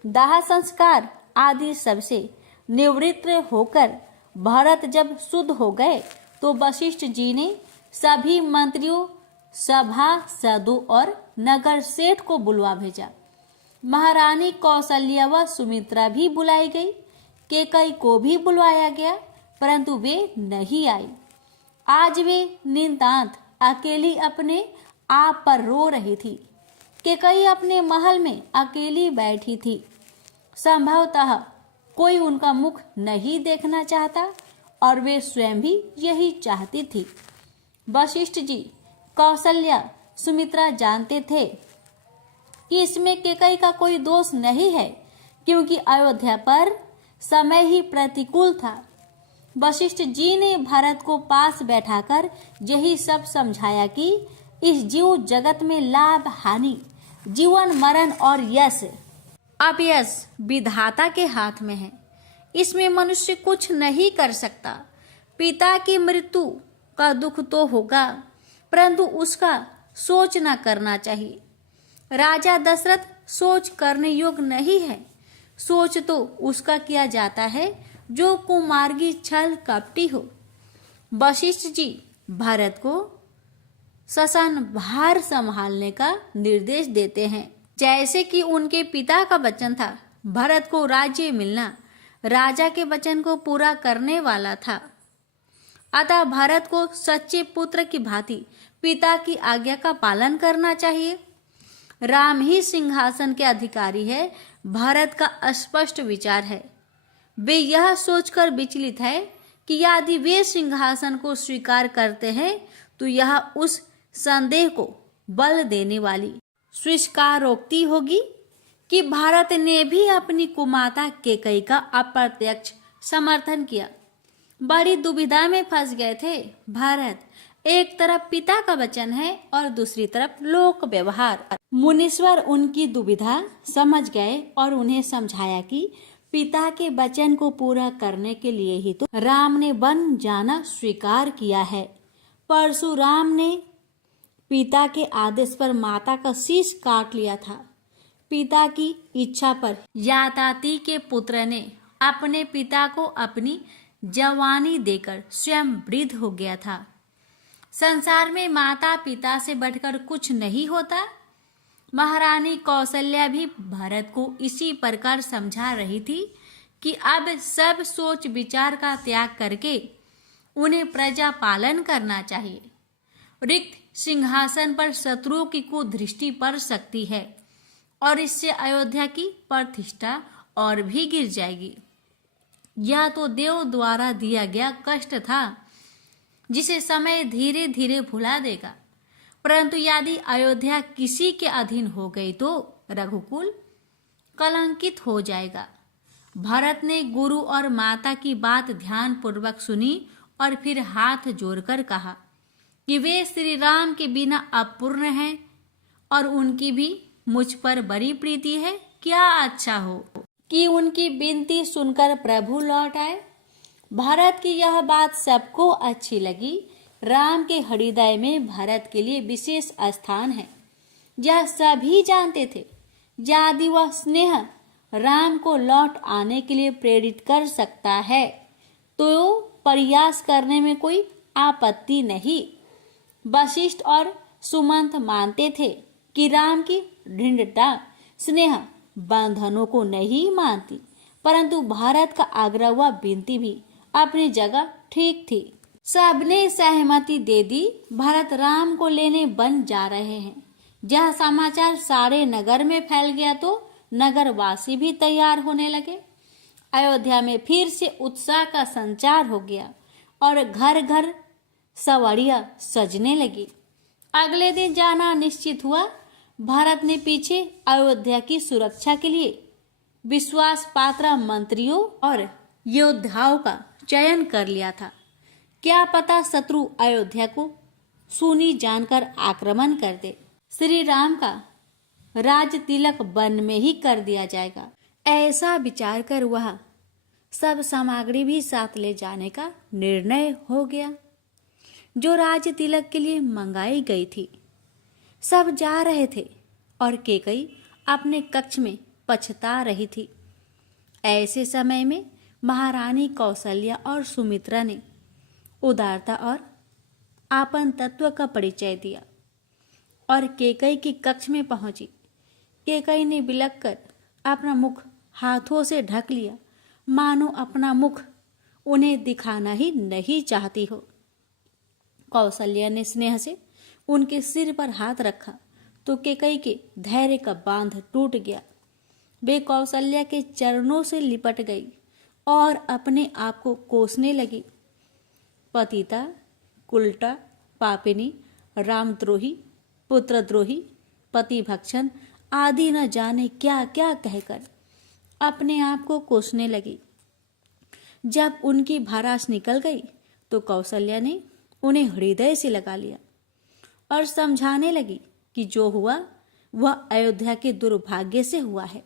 दाह संस्कार आदि सबसे निवृत्त होकर भरत जब शुद्ध हो गए तो वशिष्ठ जी ने सभी मंत्रियों, सभासदों और नगर सेठ को बुलवा भेजा। महारानी कौशल्या व सुमित्रा भी बुलाई गई। केकई को भी बुलवाया गया, परंतु वे नहीं आई। आज वे नितांत अकेली अपने आप पर रो रही थी। केकई अपने महल में अकेली बैठी थी। संभवतः कोई उनका मुख नहीं देखना चाहता और वे स्वयं भी यही चाहती थी। वशिष्ठ जी, कौशल्या, सुमित्रा जानते थे कि इसमें केकई का कोई दोष नहीं है, क्योंकि अयोध्या पर समय ही प्रतिकूल था। वशिष्ठ जी ने भरत को पास बैठाकर यही सब समझाया कि इस जीव जगत में लाभ हानि, जीवन मरण और यश अपयश विधाता के हाथ में है। इसमें मनुष्य कुछ नहीं कर सकता। पिता की मृत्यु का दुख तो होगा, परंतु उसका सोच न करना चाहिए। राजा दशरथ सोच करने योग्य नहीं है। सोच तो उसका किया जाता है जो कुमार्गी, छल कपटी हो। वशिष्ठ जी भरत को शशन भार संभालने का निर्देश देते हैं। जैसे कि उनके पिता का वचन था, भरत को राज्य मिलना राजा के वचन को पूरा करने वाला था। अतः भरत को सच्चे पुत्र की भांति पिता की आज्ञा का पालन करना चाहिए। राम ही सिंहासन के अधिकारी है, भरत का स्पष्ट विचार है। वे यह सोचकर विचलित है कि यदि वे सिंहासन को स्वीकार करते हैं तो यह उस संदेह को बल देने वाली स्वीकारोक्ति होगी कि भारत ने भी अपनी कुमाता केकई का अप्रत्यक्ष समर्थन किया। बड़ी दुविधा में फंस गए थे भारत। एक तरफ पिता का वचन है और दूसरी तरफ लोक व्यवहार। मुनीश्वर उनकी दुविधा समझ गए और उन्हें समझाया कि पिता के वचन को पूरा करने के लिए ही तो राम ने वन जाना स्वीकार किया है। परशुराम ने पिता के आदेश पर माता का शीश काट लिया था। पिता की इच्छा पर याताती के पुत्र ने अपने पिता को अपनी जवानी देकर स्वयं वृद्ध हो गया था। संसार में माता पिता से बढ़कर कुछ नहीं होता। महारानी कौशल्या भी भरत को इसी प्रकार समझा रही थी कि अब सब सोच विचार का त्याग करके उन्हें प्रजा पालन करना चाहिए। रिक्त सिंहासन पर शत्रुओं की कुदृष्टि पड़ सकती है और इससे अयोध्या की प्रतिष्ठा और भी गिर जाएगी। यह तो देव द्वारा दिया गया कष्ट था जिसे समय धीरे धीरे भुला देगा, परंतु यदि अयोध्या किसी के अधीन हो गई तो रघुकुल कलंकित हो जाएगा। भरत ने गुरु और माता की बात ध्यान पूर्वक सुनी और फिर हाथ जोड़कर कहा कि वे श्री राम के बिना अपूर्ण हैं और उनकी भी मुझ पर बड़ी प्रीति है। क्या अच्छा हो कि उनकी विनती सुनकर प्रभु लौट आए। भरत की यह बात सबको अच्छी लगी। राम के हृदय में भरत के लिए विशेष स्थान है, यह सभी जानते थे। यदि वह स्नेह राम को लौट आने के लिए प्रेरित कर सकता है तो प्रयास करने में कोई आपत्ति नहीं। वशिष्ठ और सुमंत मानते थे कि राम की दृढ़ता स्नेह बंधनों को नहीं मानती, परंतु भारत का आग्रह व विनती भी अपनी जगह ठीक थी। सबने सहमति दे दी। भरत राम को लेने वन जा रहे हैं। यह समाचार सारे नगर में फैल गया तो नगरवासी भी तैयार होने लगे। अयोध्या में फिर से उत्साह का संचार हो गया और घर घर सवारियां सजने लगी। अगले दिन जाना निश्चित हुआ। भरत ने पीछे अयोध्या की सुरक्षा के लिए विश्वास पात्र मंत्रियों और योद्धाओं का चयन कर लिया था। क्या पता शत्रु अयोध्या को सूनी जानकर आक्रमण कर दे। श्री राम का राज तिलक वन में ही कर दिया जाएगा। ऐसा विचार कर वह सब सामग्री भी साथ ले जाने का निर्णय हो गया जो राज तिलक के लिए मंगाई गई थी। सब जा रहे थे और केकई अपने कक्ष में पछता रही थी। ऐसे समय में महारानी कौशल्या और सुमित्रा ने उदारता और आपन तत्व का परिचय दिया और केकई की कक्ष में पहुंची। केकई ने बिलख कर अपना मुख हाथों से ढक लिया, मानो अपना मुख उन्हें दिखाना ही नहीं चाहती हो। कौशल्या ने स्नेह से उनके सिर पर हाथ रखा तो केकई के धैर्य का बांध टूट गया। वे कौशल्या के चरणों से लिपट गई और अपने आप को कोसने लगी। पतिता, कुलटा, पापिनी, रामद्रोही, पुत्रद्रोही, पतिभक्षण आदि न जाने क्या क्या कहकर अपने आप को कोसने लगी। जब उनकी भड़ास निकल गई तो कौशल्या ने उन्हें हृदय से लगा लिया और समझाने लगी कि जो हुआ वह अयोध्या के दुर्भाग्य से हुआ है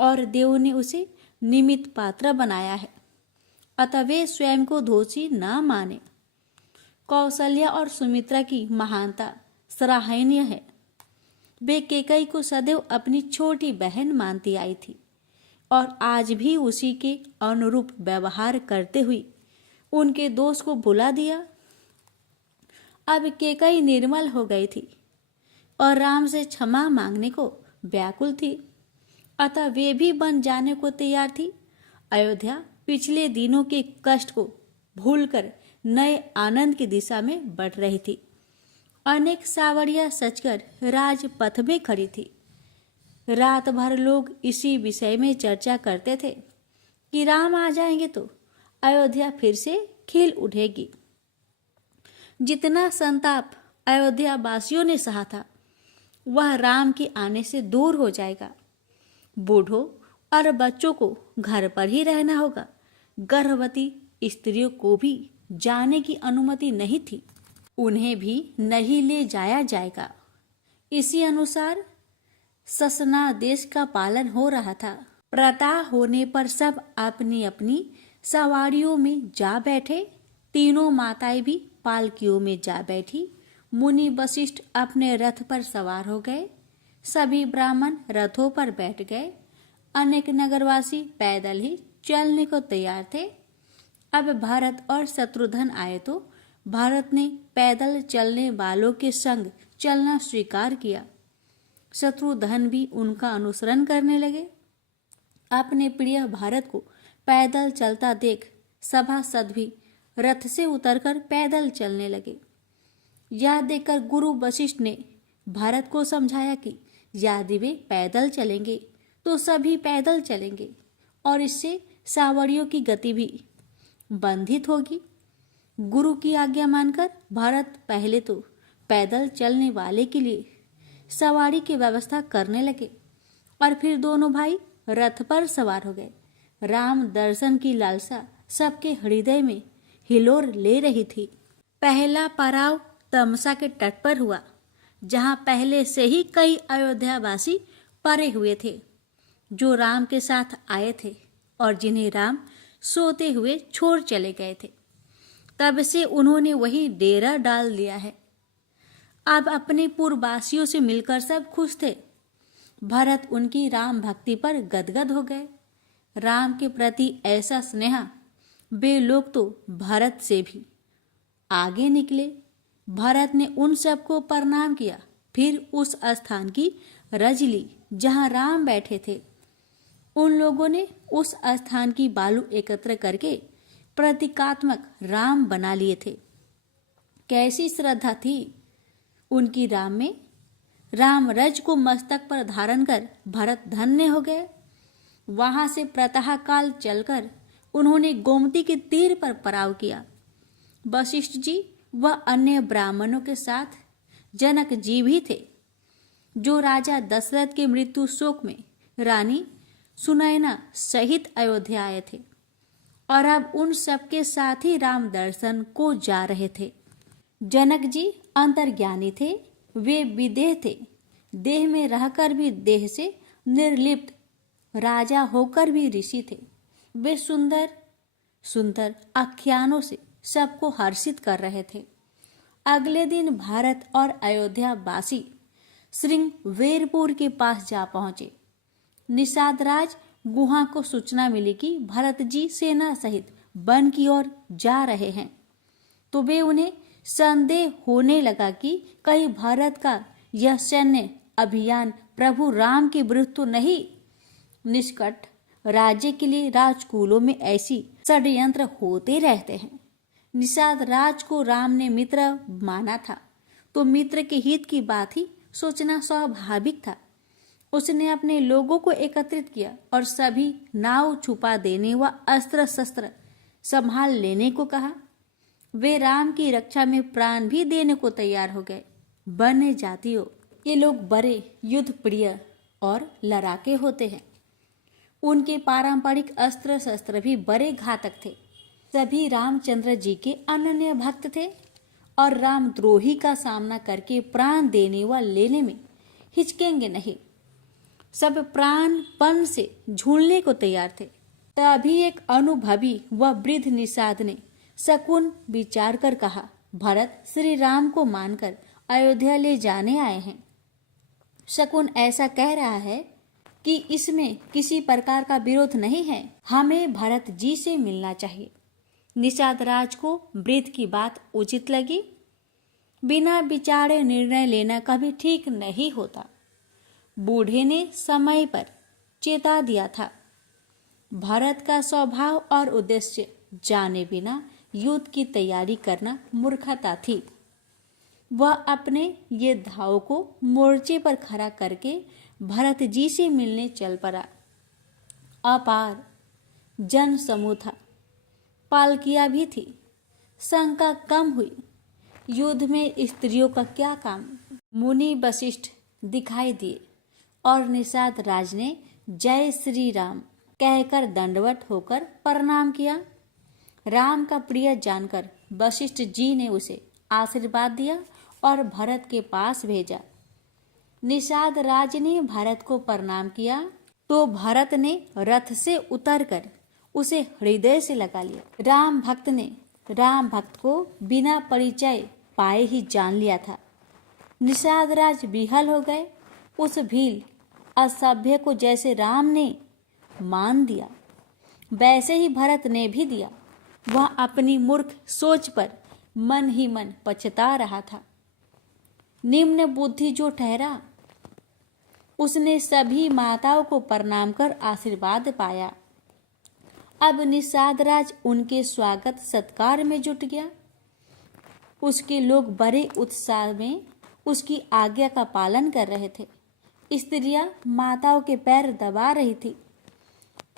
और देव ने उसे निमित्त पात्र बनाया है, अतः वे स्वयं को दोषी न माने। कौशल्या और सुमित्रा की महानता सराहनीय है। वे केकई को सदैव अपनी छोटी बहन मानती आई थी और आज भी उसी के अनुरूप व्यवहार करते हुए उनके दोष को भुला दिया। अब केकई निर्मल हो गई थी और राम से क्षमा मांगने को व्याकुल थी, अतः वे भी बन जाने को तैयार थी। अयोध्या पिछले दिनों के कष्ट को भूलकर नए आनंद की दिशा में बढ़ रही थी। अनेक सावड़ियां सजकर राजपथ में खड़ी थी। रात भर लोग इसी विषय में चर्चा करते थे कि राम आ जाएंगे तो अयोध्या फिर से खिल उठेगी। जितना संताप अयोध्या वासियों ने सहा था वह राम के आने से दूर हो जाएगा। बूढ़ों और बच्चों को घर पर ही रहना होगा। गर्भवती स्त्रियों को भी जाने की अनुमति नहीं थी, उन्हें भी नहीं ले जाया जाएगा। इसी अनुसार शासनादेश का पालन हो रहा था। प्रातः होने पर सब अपनी अपनी सवारियों में जा बैठे। तीनों माताएं भी पालकियों में जा बैठी। मुनि वशिष्ठ अपने रथ पर सवार हो गए। सभी ब्राह्मण रथों पर बैठ गए। अनेक नगरवासी पैदल ही चलने को तैयार थे। अब भरत और शत्रुघ्न आए तो भरत ने पैदल चलने वालों के संग चलना स्वीकार किया। शत्रुघ्न भी उनका अनुसरण करने लगे। अपने प्रिय भारत को पैदल चलता देख सभासद भी रथ से उतरकर पैदल चलने लगे। यह देखकर गुरु वशिष्ठ ने भारत को समझाया कि यदि वे पैदल चलेंगे तो सभी पैदल चलेंगे और इससे सावड़ियों की गति भी बंधित होगी। गुरु की आज्ञा मानकर भारत पहले तो पैदल चलने वाले के लिए सवारी की व्यवस्था करने लगे और फिर दोनों भाई रथ पर सवार हो गए। राम दर्शन की लालसा सबके हृदय में हिलोर ले रही थी। पहला पड़ाव तमसा के तट पर हुआ, जहां पहले से ही कई अयोध्यावासी पड़े हुए थे जो राम के साथ आए थे और जिन्हें राम सोते हुए छोड़ चले गए थे। तब से उन्होंने वही डेरा डाल दिया है। अब अपने पूर्ववासियों से मिलकर सब खुश थे। भरत उनकी राम भक्ति पर गदगद हो गए। राम के प्रति ऐसा स्नेह वे लोग तो भरत से भी आगे निकले। भरत ने उन सबको प्रणाम किया, फिर उस स्थान की रज ली जहां राम बैठे थे। उन लोगों ने उस स्थान की बालू एकत्र करके प्रतीकात्मक राम बना लिए थे। कैसी श्रद्धा थी उनकी राम में। राम रज को मस्तक पर धारण कर भरत धन्य हो गए। वहां से प्रातः काल चलकर उन्होंने गोमती के तीर पर पड़ाव किया। वशिष्ठ जी व अन्य ब्राह्मणों के साथ जनक जी भी थे, जो राजा दशरथ के मृत्यु शोक में रानी सुनैना सहित अयोध्या आए थे और अब उन सबके साथ ही राम दर्शन को जा रहे थे। जनक जी अंतर्ज्ञानी थे, वे विदेह थे, देह में रहकर भी देह से निर्लिप्त, राजा होकर भी ऋषि थे। वे सुंदर सुंदर आख्यानों से सबको हर्षित कर रहे थे। अगले दिन भारत और अयोध्या वासी श्रृंगवेरपुर के पास जा पहुंचे। निषाद राज गुहा को सूचना मिली कि भरत जी सेना सहित वन की ओर जा रहे हैं, तो वे उन्हें संदेह होने लगा कि कहीं भारत का यह सैन्य अभियान प्रभु राम के विरुद्ध तो नहीं। निष्कट राज्य के लिए राजकुलों में ऐसी षड्यंत्र होते रहते हैं। निषाद राज को राम ने मित्र माना था, तो मित्र के हित की बात ही सोचना स्वाभाविक था। उसने अपने लोगों को एकत्रित किया और सभी नाव छुपा देने व अस्त्र शस्त्र संभाल लेने को कहा। वे राम की रक्षा में प्राण भी देने को तैयार हो गए। वन्य जातियों, ये लोग बड़े युद्ध प्रिय और लड़ाके होते हैं। उनके पारंपरिक अस्त्र शस्त्र भी बड़े घातक थे। सभी रामचंद्र जी के अनन्य भक्त थे और रामद्रोही का सामना करके प्राण देने व लेने में हिचकेंगे नहीं। सब प्राणपण से झूलने को तैयार थे। तभी एक अनुभवी व वृद्ध निषाद ने शकुन विचार कर कहा, भरत श्री राम को मानकर अयोध्या ले जाने आए हैं। शकुन ऐसा कह रहा है कि इसमें किसी प्रकार का विरोध नहीं है, हमें भरत जी से मिलना चाहिए। निषाद राज को वृद्ध की बात उचित लगी। बिना विचारे निर्णय लेना कभी ठीक नहीं होता। बूढ़े ने समय पर चेता दिया था। भरत का स्वभाव और उद्देश्य जाने बिना युद्ध की तैयारी करना मूर्खता थी। वह अपने ये धाव को मोर्चे पर खड़ा करके भरत जी से मिलने चल पड़ा। अपार जन समूह था, पालकियां भी थी। शंका कम हुई, युद्ध में स्त्रियों का क्या काम। मुनि वशिष्ठ दिखाई दिए और निषाद राज ने जय श्री राम कहकर दंडवत होकर प्रणाम किया। राम का प्रिय जानकर वशिष्ठ जी ने उसे आशीर्वाद दिया और भरत के पास भेजा। निषाद राज ने भरत को प्रणाम किया तो भरत ने रथ से उतरकर उसे हृदय से लगा लिया। राम भक्त ने राम भक्त को बिना परिचय पाए ही जान लिया था। निषाद राज विहल हो गए। उस भील असभ्य को जैसे राम ने मान दिया, वैसे ही भरत ने भी दिया। वह अपनी मूर्ख सोच पर मन ही मन पछता रहा था। निम्न बुद्धि जो ठहरा, उसने सभी माताओं को प्रणाम कर आशीर्वाद पाया। अब निषाद राज उनके स्वागत सत्कार में जुट गया। उसके लोग बड़े उत्साह में उसकी आज्ञा का पालन कर रहे थे। स्त्रियां माताओं के पैर दबा रही थी।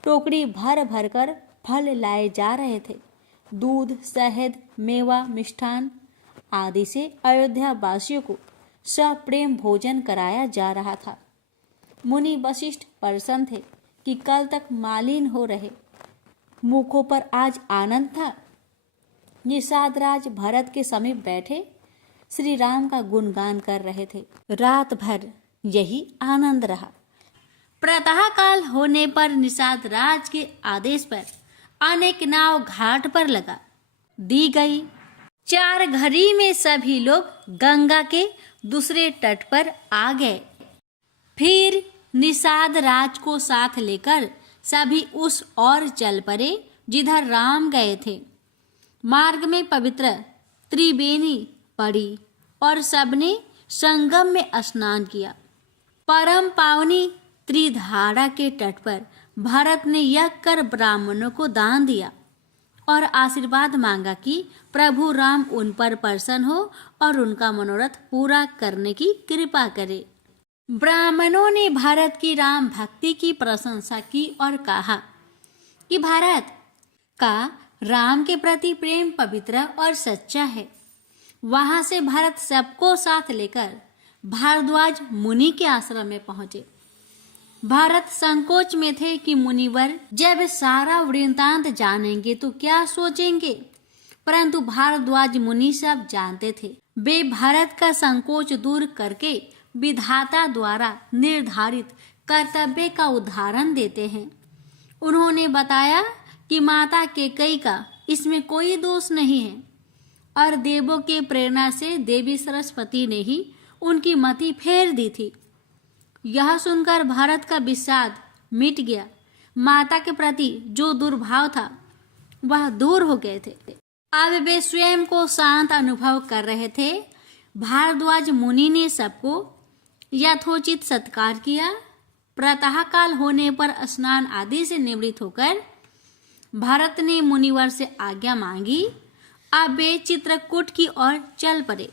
टोकरी भर भर कर फल लाए जा रहे थे। दूध, शहद, मेवा, मिष्ठान आदि से अयोध्या वासियों को सप्रेम भोजन कराया जा रहा था। मुनि वशिष्ठ प्रसन्न थे कि कल तक मालिन हो रहे मुखों पर आज आनंद था। निषाद राज भरत के समीप बैठे श्री राम का गुणगान कर रहे थे। रात भर यही आनंद रहा। प्रातः काल होने पर निषाद राज के आदेश पर अनेक नाव घाट पर लगा दी गई। 4 घड़ी में सभी लोग गंगा के दूसरे तट पर आ गए। फिर निषाद राज को साथ लेकर सभी उस ओर चल पड़े जिधर राम गए थे। मार्ग में पवित्र त्रिवेणी पड़ी और सबने संगम में स्नान किया। परम पावनी त्रिधारा के तट पर भरत ने यज्ञ कर ब्राह्मणों को दान दिया और आशीर्वाद मांगा कि प्रभु राम उन पर प्रसन्न हो और उनका मनोरथ पूरा करने की कृपा करे। ब्राह्मणों ने भरत की राम भक्ति की प्रशंसा की और कहा कि भरत का राम के प्रति प्रेम पवित्र और सच्चा है। वहां से भरत सबको साथ लेकर भारद्वाज मुनि के आश्रम में पहुंचे। भरत संकोच में थे कि मुनिवर जब सारा वृत्तांत जानेंगे तो क्या सोचेंगे। परंतु भारद्वाज मुनि सब जानते थे। वे भारत का संकोच दूर करके विधाता द्वारा निर्धारित कर्तव्य का उदाहरण देते हैं। उन्होंने बताया कि माता कैकेयी का इसमें कोई दोष नहीं है और देवों के प्रेरणा से देवी सरस्वती ने ही उनकी मति फेर दी थी। यह सुनकर भारत का विषाद मिट गया। माता के प्रति जो दुर्भाव था वह दूर हो गए थे। अब वे स्वयं को शांत अनुभव कर रहे थे। भारद्वाज मुनि ने सबको यथोचित सत्कार किया। प्रातः काल होने पर स्नान आदि से निवृत्त होकर भारत ने मुनिवर से आज्ञा मांगी। अब वे चित्रकूट की ओर चल पड़े,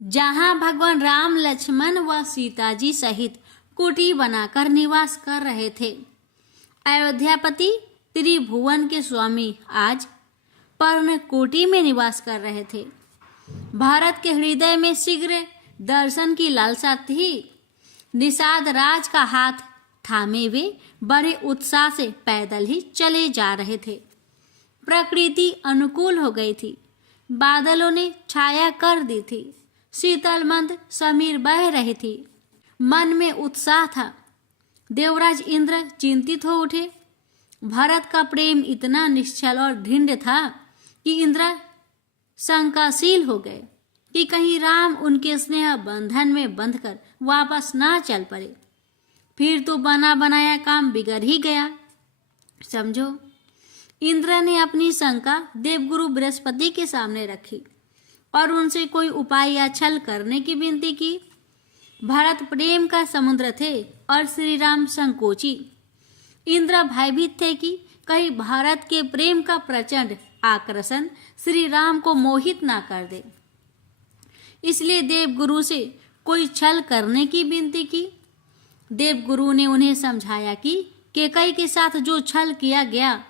जहां भगवान राम, लक्ष्मण व सीता जी सहित कुटी बनाकर निवास कर रहे थे। अयोध्यापति त्रिभुवन के स्वामी आज पर्णकुटी में निवास कर रहे थे। भारत के हृदय में शीघ्र दर्शन की लालसा थी। निषाद राज का हाथ थामे वे बड़े उत्साह से पैदल ही चले जा रहे थे। प्रकृति अनुकूल हो गई थी। बादलों ने छाया कर दी थी। शीतल मंद समीर बह रही थी। मन में उत्साह था। देवराज इंद्र चिंतित हो उठे। भरत का प्रेम इतना निश्चल और दृढ़ था कि इंद्र शंकाशील हो गए कि कहीं राम उनके स्नेह बंधन में बंधकर वापस ना चल पड़े। फिर तो बना बनाया काम बिगड़ ही गया। समझो, इंद्र ने अपनी शंका देवगुरु बृहस्पति के सामने रखी और उनसे कोई उपाय या छल करने की विनती की। भरत प्रेम का समुद्र थे और श्री राम संकोची। इंद्र भयभीत थे कि कहीं भारत के प्रेम का प्रचंड आकर्षण श्री राम को मोहित ना कर दे। इसलिए देवगुरु से कोई छल करने की विनती की। देवगुरु ने उन्हें समझाया कि कैकेयी के साथ जो छल किया गया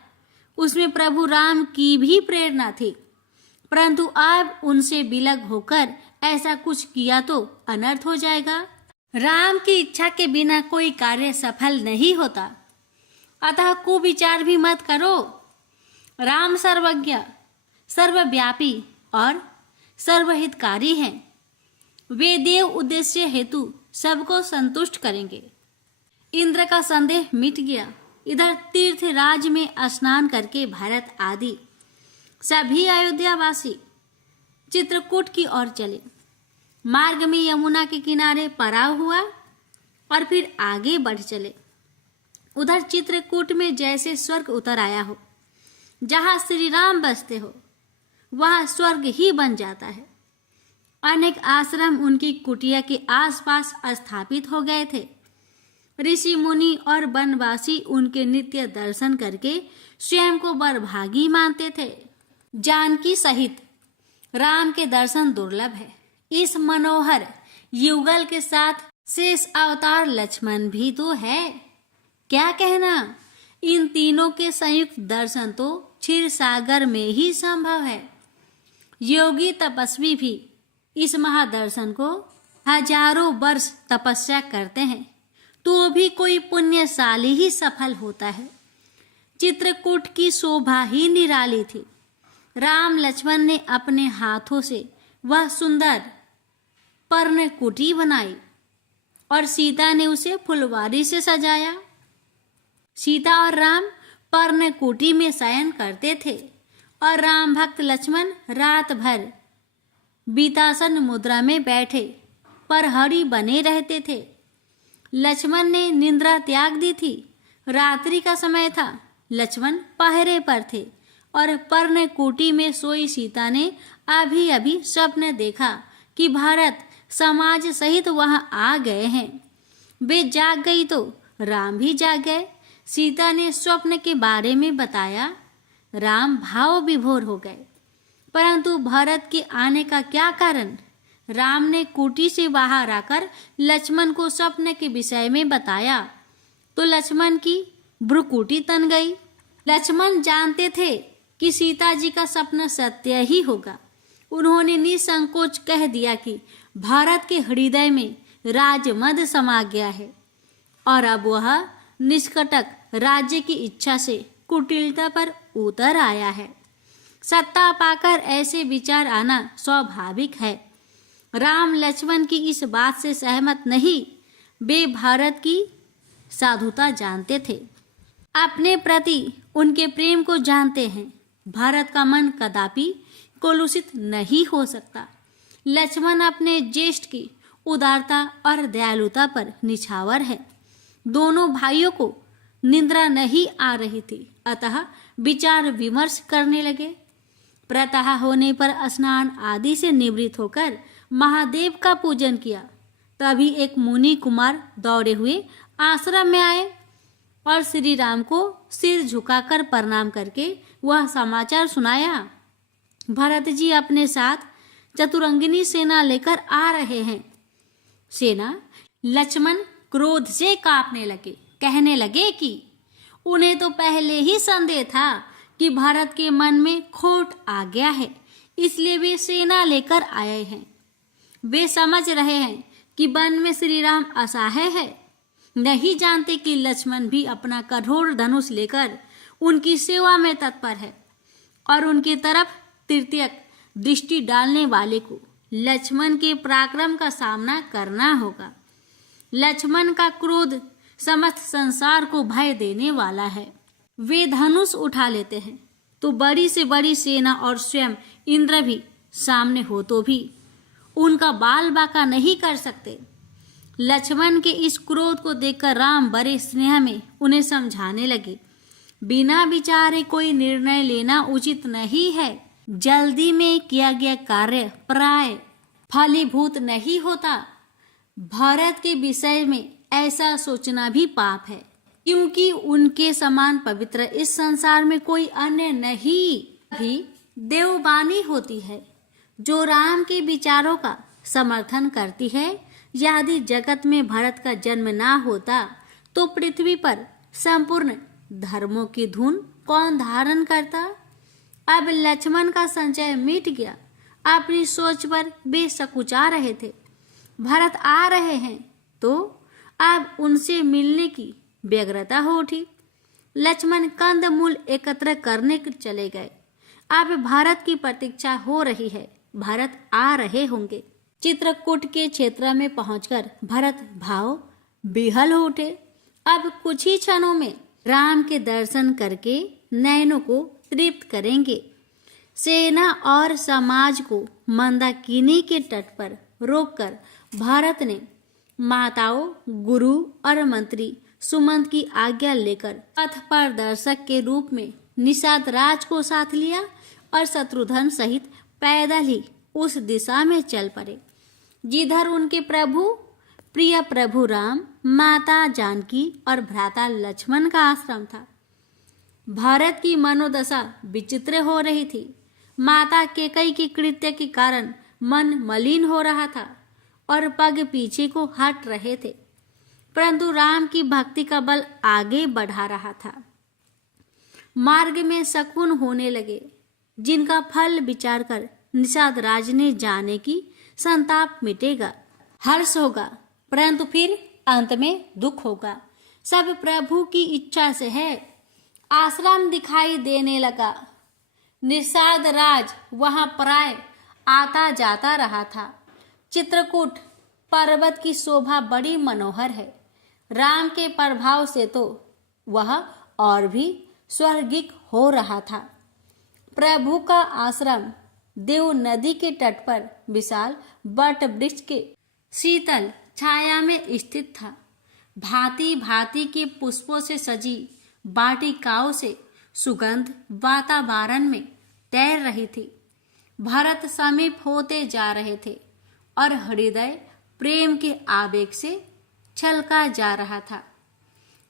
उसमें प्रभु राम की भी प्रेरणा थी, परंतु अब उनसे विलग होकर ऐसा कुछ किया तो अनर्थ हो जाएगा। राम की इच्छा के बिना कोई कार्य सफल नहीं होता, अतः कुविचार भी मत करो। राम सर्वज्ञ, सर्वव्यापी और सर्वहितकारी हैं। वे देव उद्देश्य हेतु सबको संतुष्ट करेंगे। इंद्र का संदेह मिट गया। इधर तीर्थ राज में स्नान करके भारत आदि सभी अयोध्यावासी चित्रकूट की ओर चले। मार्ग में यमुना के किनारे पड़ाव हुआ और फिर आगे बढ़ चले। उधर चित्रकूट में जैसे स्वर्ग उतर आया हो। जहाँ श्री राम बसते हो वहाँ स्वर्ग ही बन जाता है। अनेक आश्रम उनकी कुटिया के आसपास स्थापित हो गए थे। ऋषि मुनि और वनवासी उनके नित्य दर्शन करके स्वयं को बड़भागी मानते थे। जानकी सहित राम के दर्शन दुर्लभ है। इस मनोहर युगल के साथ शेष अवतार लक्ष्मण भी तो है। क्या कहना, इन तीनों के संयुक्त दर्शन तो क्षीर सागर में ही संभव है। योगी तपस्वी भी इस महादर्शन को हजारों वर्ष तपस्या करते हैं तो भी कोई पुण्यशाली ही सफल होता है। चित्रकूट की शोभा ही निराली थी। राम लक्ष्मण ने अपने हाथों से वह सुंदर पर्णकुटी बनाई और सीता ने उसे फुलवारी से सजाया। सीता और राम पर्णकुटी में शयन करते थे और राम भक्त लक्ष्मण रात भर बीतासन मुद्रा में बैठे परहरी बने रहते थे। लक्ष्मण ने निद्रा त्याग दी थी। रात्रि का समय था। लक्ष्मण पहरे पर थे और पर्णकुटी में सोई सीता ने अभी अभी स्वप्न देखा कि भारत समाज सहित वहां आ गए हैं। वे जाग गई तो राम भी जाग गए। सीता ने स्वप्न के बारे में बताया। राम भाव विभोर हो गए। परंतु भरत के आने का क्या कारण? राम ने कुटी से बाहर आकर लक्ष्मण को स्वप्न के विषय में बताया तो लक्ष्मण की भ्रुकुटी तन गई। लक्ष्मण जानते थे कि सीता जी का सपना सत्य ही होगा। उन्होंने निसंकोच कह दिया कि भारत के हृदय में राजमद समा गया है और अब वह निष्कटक राज्य की इच्छा से कुटिलता पर उतर आया है। सत्ता पाकर ऐसे विचार आना स्वाभाविक है। राम लक्ष्मण की इस बात से सहमत नहीं। वे भारत की साधुता जानते थे, अपने प्रति उनके प्रेम को जानते हैं। भारत का मन कदापि कलुषित नहीं हो सकता। लक्ष्मण अपने ज्येष्ठ की उदारता और दयालुता पर निछावर है। दोनों भाइयों को निंद्रा नहीं आ रही थी, अतः विचार विमर्श करने लगे। प्रातः होने पर स्नान आदि से निवृत्त होकर महादेव का पूजन किया। तभी एक मुनि कुमार दौड़े हुए आश्रम में आए और श्री राम को सिर झुकाकर प्रणाम करके वह समाचार सुनाया, भरत जी अपने साथ चतुरंगिनी सेना लेकर आ रहे हैं। सेना लक्ष्मण क्रोध से कांपने लगे, कहने लगे कि उन्हें तो पहले ही संदेह था कि भारत के मन में खोट आ गया है, इसलिए वे सेना लेकर आए हैं। वे समझ रहे हैं कि वन में श्री राम असहाय है, नहीं जानते कि लक्ष्मण भी अपना कठोर धनुष लेकर उनकी सेवा में तत्पर है और उनकी तरफ तृतीयक दृष्टि डालने वाले को लक्ष्मण के पराक्रम का सामना करना होगा। लक्ष्मण का क्रोध समस्त संसार को भय देने वाला है। वे धनुष उठा लेते हैं तो बड़ी से बड़ी सेना और स्वयं इंद्र भी सामने हो तो भी उनका बाल बाका नहीं कर सकते। लक्ष्मण के इस क्रोध को देखकर राम बड़े स्नेह में उन्हें समझाने लगे, बिना विचारे कोई निर्णय लेना उचित नहीं है। जल्दी में किया गया कार्य प्राय फलीभूत नहीं होता। भारत के विषय में ऐसा सोचना भी पाप है, क्योंकि उनके समान पवित्र इस संसार में कोई अन्य नहीं। भी देववाणी होती है जो राम के विचारों का समर्थन करती है। यदि जगत में भारत का जन्म ना होता तो पृथ्वी पर संपूर्ण धर्मों की धुन कौन धारण करता। अब लक्ष्मण का संचय मिट गया। अपनी सोच पर वे सकुचा रहे थे। भारत आ रहे हैं तो अब उनसे मिलने की व्यग्रता हो उठी। लक्ष्मण कंद मूल एकत्र करने चले गए। अब भारत की प्रतीक्षा हो रही है। भारत आ रहे होंगे। चित्रकूट के क्षेत्र में पहुंचकर भरत भाव विहल हो उठे। अब कुछ ही क्षणों में राम के दर्शन करके नयनों को तृप्त करेंगे। सेना और समाज को मंदाकिनी के तट पर रोककर भारत ने माताओं, गुरु और मंत्री सुमंत की आज्ञा लेकर पथ प्रदर्शक के रूप में निषाद राज को साथ लिया और शत्रुघ्न सहित पैदल ही उस दिशा में चल पड़े जिधर उनके प्रिय प्रभु राम, माता जानकी और भ्राता लक्ष्मण का आश्रम था। भारत की मनोदशा विचित्र हो रही थी। माता केकई के कृत्य के कारण मन मलिन हो रहा था और पग पीछे को हट रहे थे, परंतु राम की भक्ति का बल आगे बढ़ा रहा था। मार्ग में शकुन होने लगे, जिनका फल विचार कर निषाद राज ने जाने की संताप मिटेगा, हर्ष होगा, परंतु फिर अंत में दुख होगा। सब प्रभु की इच्छा से है। आश्रम दिखाई देने लगा। निषाद राज वहां प्राय आता जाता रहा था। चित्रकूट पर्वत की शोभा बड़ी मनोहर है। राम के प्रभाव से तो वह और भी स्वर्गिक हो रहा था। प्रभु का आश्रम देव नदी के तट पर विशाल वट वृक्ष के शीतल छाया में स्थित था। भांति भांति के पुष्पों से सजी वाटिकाओं से सुगंध वातावरण में तैर रही थी। भरत समीप होते जा रहे थे और हृदय प्रेम के आवेग से छलका जा रहा था।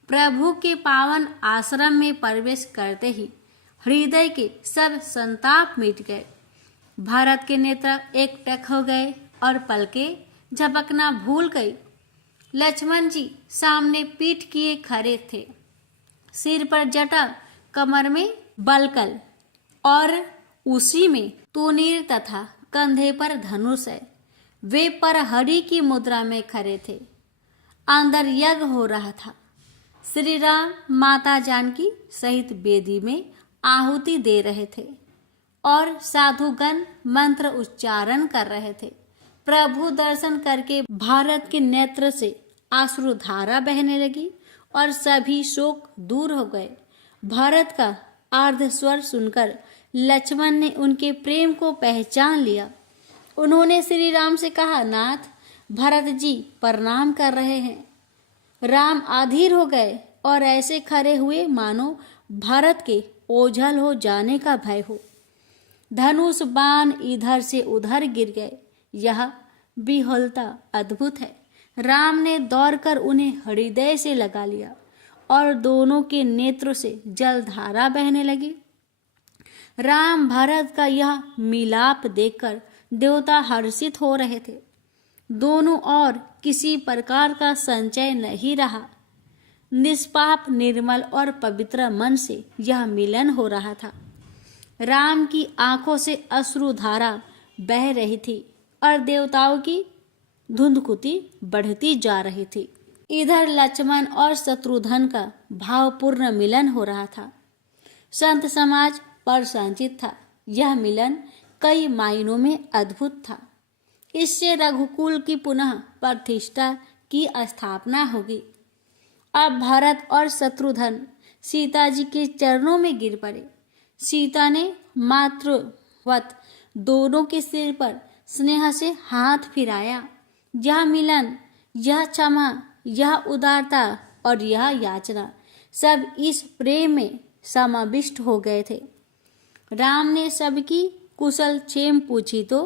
प्रभु के पावन आश्रम में प्रवेश करते ही हृदय के सब संताप मिट गए। भरत के नेत्र एकटक हो गए और पलकें झपकना भूल गई। लक्ष्मण जी सामने पीठ किए खड़े थे, सिर पर जटा, कमर में बलकल और उसी में तूनीर तथा कंधे पर धनुष है। वे परहरी की मुद्रा में खड़े थे। अंदर यज्ञ हो रहा था। श्री राम माता जानकी सहित वेदी में आहुति दे रहे थे और साधुगण मंत्र उच्चारण कर रहे थे। प्रभु दर्शन करके भारत के नेत्र से अश्रुधारा बहने लगी और सभी शोक दूर हो गए। भरत का आर्ध स्वर सुनकर लक्ष्मण ने उनके प्रेम को पहचान लिया। उन्होंने श्री राम से कहा, नाथ, भरत जी प्रणाम कर रहे हैं। राम अधीर हो गए और ऐसे खड़े हुए मानो भरत के ओझल हो जाने का भय हो। धनुष बाण इधर से उधर गिर गए। यह विह्वलता अद्भुत है। राम ने दौड़कर उन्हें हृदय से लगा लिया और दोनों के नेत्रों से जलधारा बहने लगी। राम भरत का यह मिलाप देखकर देवता हर्षित हो रहे थे। दोनों और किसी प्रकार का संचय नहीं रहा। निष्पाप, निर्मल और पवित्र मन से यह मिलन हो रहा था। राम की आंखों से अश्रुधारा बह रही थी और देवताओं की धुंधकुती बढ़ती जा रही थी। इधर लक्ष्मण और शत्रुघ्न का भावपूर्ण मिलन हो रहा था। संत समाज प्रसन्नचित था। यह मिलन कई मायनों में अद्भुत था। इससे रघुकुल की पुनः प्रतिष्ठा की स्थापना होगी। अब भरत और शत्रुघ्न सीता जी के चरणों में गिर पड़े। सीता ने मातृवत दोनों के सिर पर स्नेह से हाथ फिराया। यह मिलन, यह क्षमा, यह उदारता और यह याचना सब इस प्रेम में समाविष्ट हो गए थे। राम ने सबकी कुशल क्षेम पूछी तो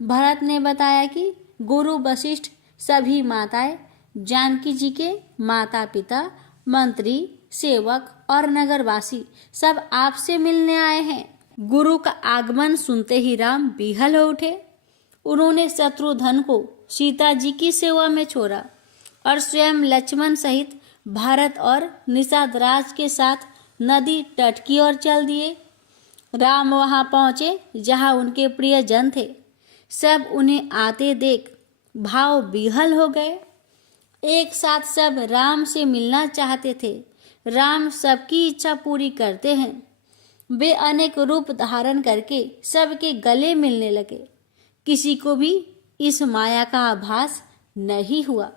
भरत ने बताया कि गुरु वशिष्ठ, सभी माताएं, जानकी जी के माता पिता, मंत्री, सेवक और नगरवासी सब आपसे मिलने आए हैं। गुरु का आगमन सुनते ही राम विह्वल हो उठे। उन्होंने शत्रुघ्न को सीता जी की सेवा में छोड़ा और स्वयं लक्ष्मण सहित भारत और निषाद के साथ नदी तट की ओर चल दिए। राम वहां पहुंचे जहां उनके प्रिय जन थे। सब उन्हें आते देख भाव विह्वल हो गए। एक साथ सब राम से मिलना चाहते थे। राम सबकी इच्छा पूरी करते हैं। वे अनेक रूप धारण करके सबके गले मिलने लगे। किसी को भी इस माया का आभास नहीं हुआ।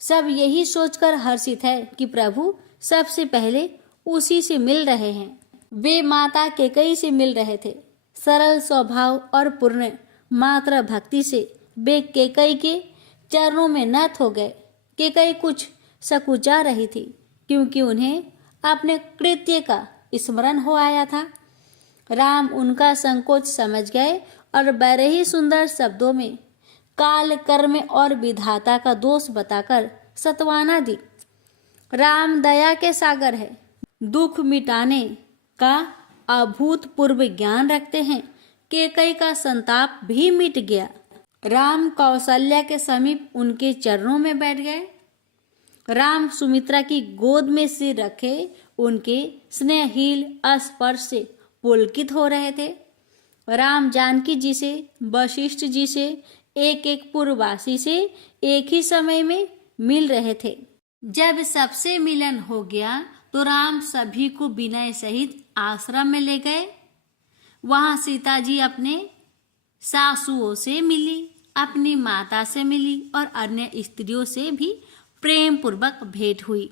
सब यही सोचकर हर्षित है कि प्रभु सबसे पहले उसी से मिल रहे हैं। वे माता कैकेयी से मिल रहे थे। सरल स्वभाव और पूर्ण मात्र भक्ति से वे कैकेयी के चरणों में नत हो गए। कैकेयी कुछ सकुचा रही थी क्योंकि उन्हें अपने कृत्य का स्मरण हो आया था। राम उनका संकोच समझ गए और बड़े ही सुंदर शब्दों में काल, कर्म और विधाता का दोष बताकर सत्वाना दी। राम दया के सागर है। दुख मिटाने का अभूतपूर्व ज्ञान रखते हैं। कैकेयी का संताप भी मिट गया। राम कौशल्या के समीप उनके चरणों में बैठ गए। राम सुमित्रा की गोद में सिर रखे उनके स्नेहहीन स्पर्श से पुलकित हो रहे थे। राम जानकी जी से, वशिष्ठ जी से, एक एक पूर्ववासी से एक ही समय में मिल रहे थे। जब सबसे मिलन हो गया तो राम सभी को विनय सहित आश्रम में ले गए। वहां सीता जी अपने सासुओं से मिली, अपनी माता से मिली और अन्य स्त्रियों से भी प्रेम पूर्वक भेंट हुई।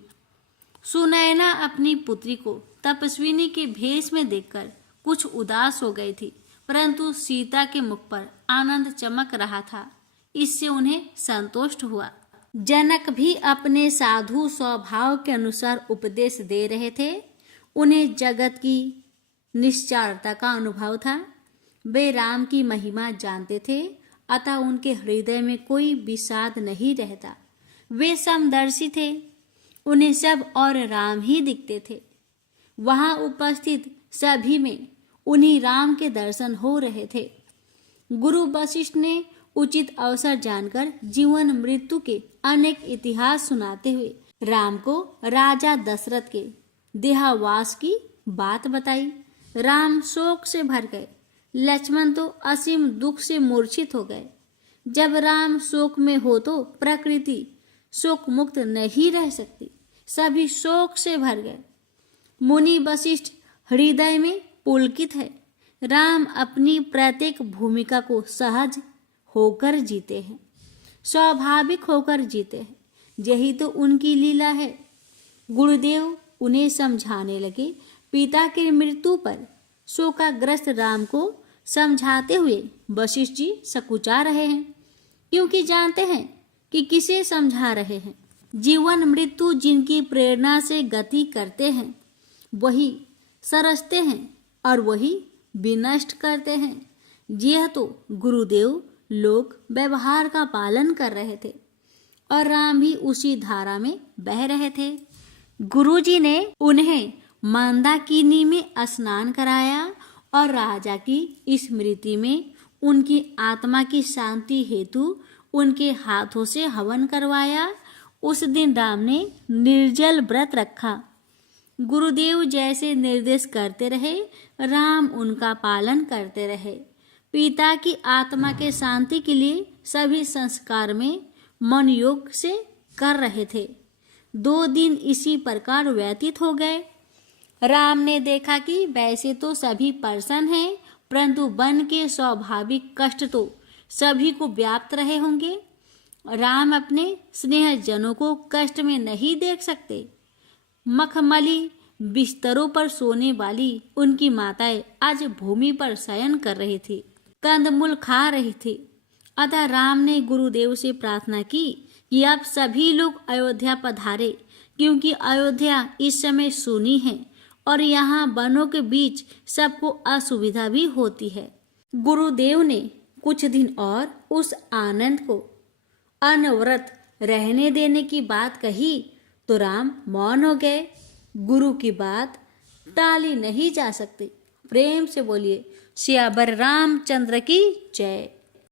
सुनैना अपनी पुत्री को तपस्विनी के भेष में देखकर कुछ उदास हो गई थी, परंतु सीता के मुख पर आनंद चमक रहा था। इससे उन्हें संतुष्ट हुआ। जनक भी अपने साधु स्वभाव के अनुसार उपदेश दे रहे थे। उन्हें जगत की निश्चरता का अनुभव था। वे राम की महिमा जानते थे, अतः उनके हृदय में कोई विषाद नहीं रहता। वे समदर्शी थे। उन्हें सब और राम ही दिखते थे। वहां उपस्थित सभी में उन्हीं राम के दर्शन हो रहे थे। गुरु वशिष्ठ ने उचित अवसर जानकर जीवन मृत्यु के अनेक इतिहास सुनाते हुए राम को राजा दशरथ के देहावास की बात बताई। राम शोक से भर गए। लक्ष्मण तो असीम दुख से मूर्छित हो गए। जब राम शोक में हो तो प्रकृति शोक मुक्त नहीं रह सकती। सभी शोक से भर गए। मुनि वशिष्ठ हृदय में पुलकित है। राम अपनी प्रत्येक भूमिका को सहज होकर जीते हैं, स्वाभाविक होकर जीते हैं। यही तो उनकी लीला है। गुरुदेव उन्हें समझाने लगे। पिता की मृत्यु पर शोकाग्रस्त राम को समझाते हुए वशिष्ठ जी सकुचा रहे हैं, क्योंकि जानते हैं कि किसे समझा रहे हैं। जीवन मृत्यु जिनकी प्रेरणा से गति करते हैं वही सरसते हैं और वही विनष्ट करते हैं। यह तो गुरुदेव लोक व्यवहार का पालन कर रहे थे और राम भी उसी धारा में बह रहे थे। गुरुजी ने उन्हें मंदाकिनी में स्नान कराया और राजा की स्मृति में उनकी आत्मा की शांति हेतु उनके हाथों से हवन करवाया। उस दिन राम ने निर्जल व्रत रखा। गुरुदेव जैसे निर्देश करते रहे, राम उनका पालन करते रहे। पिता की आत्मा के शांति के लिए सभी संस्कार में मन योग से कर रहे थे। 2 दिन इसी प्रकार व्यतीत हो गए। राम ने देखा कि वैसे तो सभी प्रसन्न हैं, परंतु वन के स्वाभाविक कष्ट तो सभी को व्याप्त रहे होंगे। राम अपने स्नेहजनों को कष्ट में नहीं देख सकते। मखमली बिस्तरों पर सोने वाली उनकी माताएं आज भूमि पर शयन कर रही थी, कंदमूल खा रही थी। अतः राम ने गुरुदेव से प्रार्थना की कि आप सभी लोग अयोध्या पधारे, क्योंकि अयोध्या इस समय सूनी है और यहाँ वनों के बीच सबको असुविधा भी होती है। गुरुदेव ने कुछ दिन और उस आनंद को अनवरत रहने देने की बात कही तो राम मौन हो गए। गुरु की बात टाली नहीं जा सकती। प्रेम से बोलिए सियावर रामचंद्र की जय।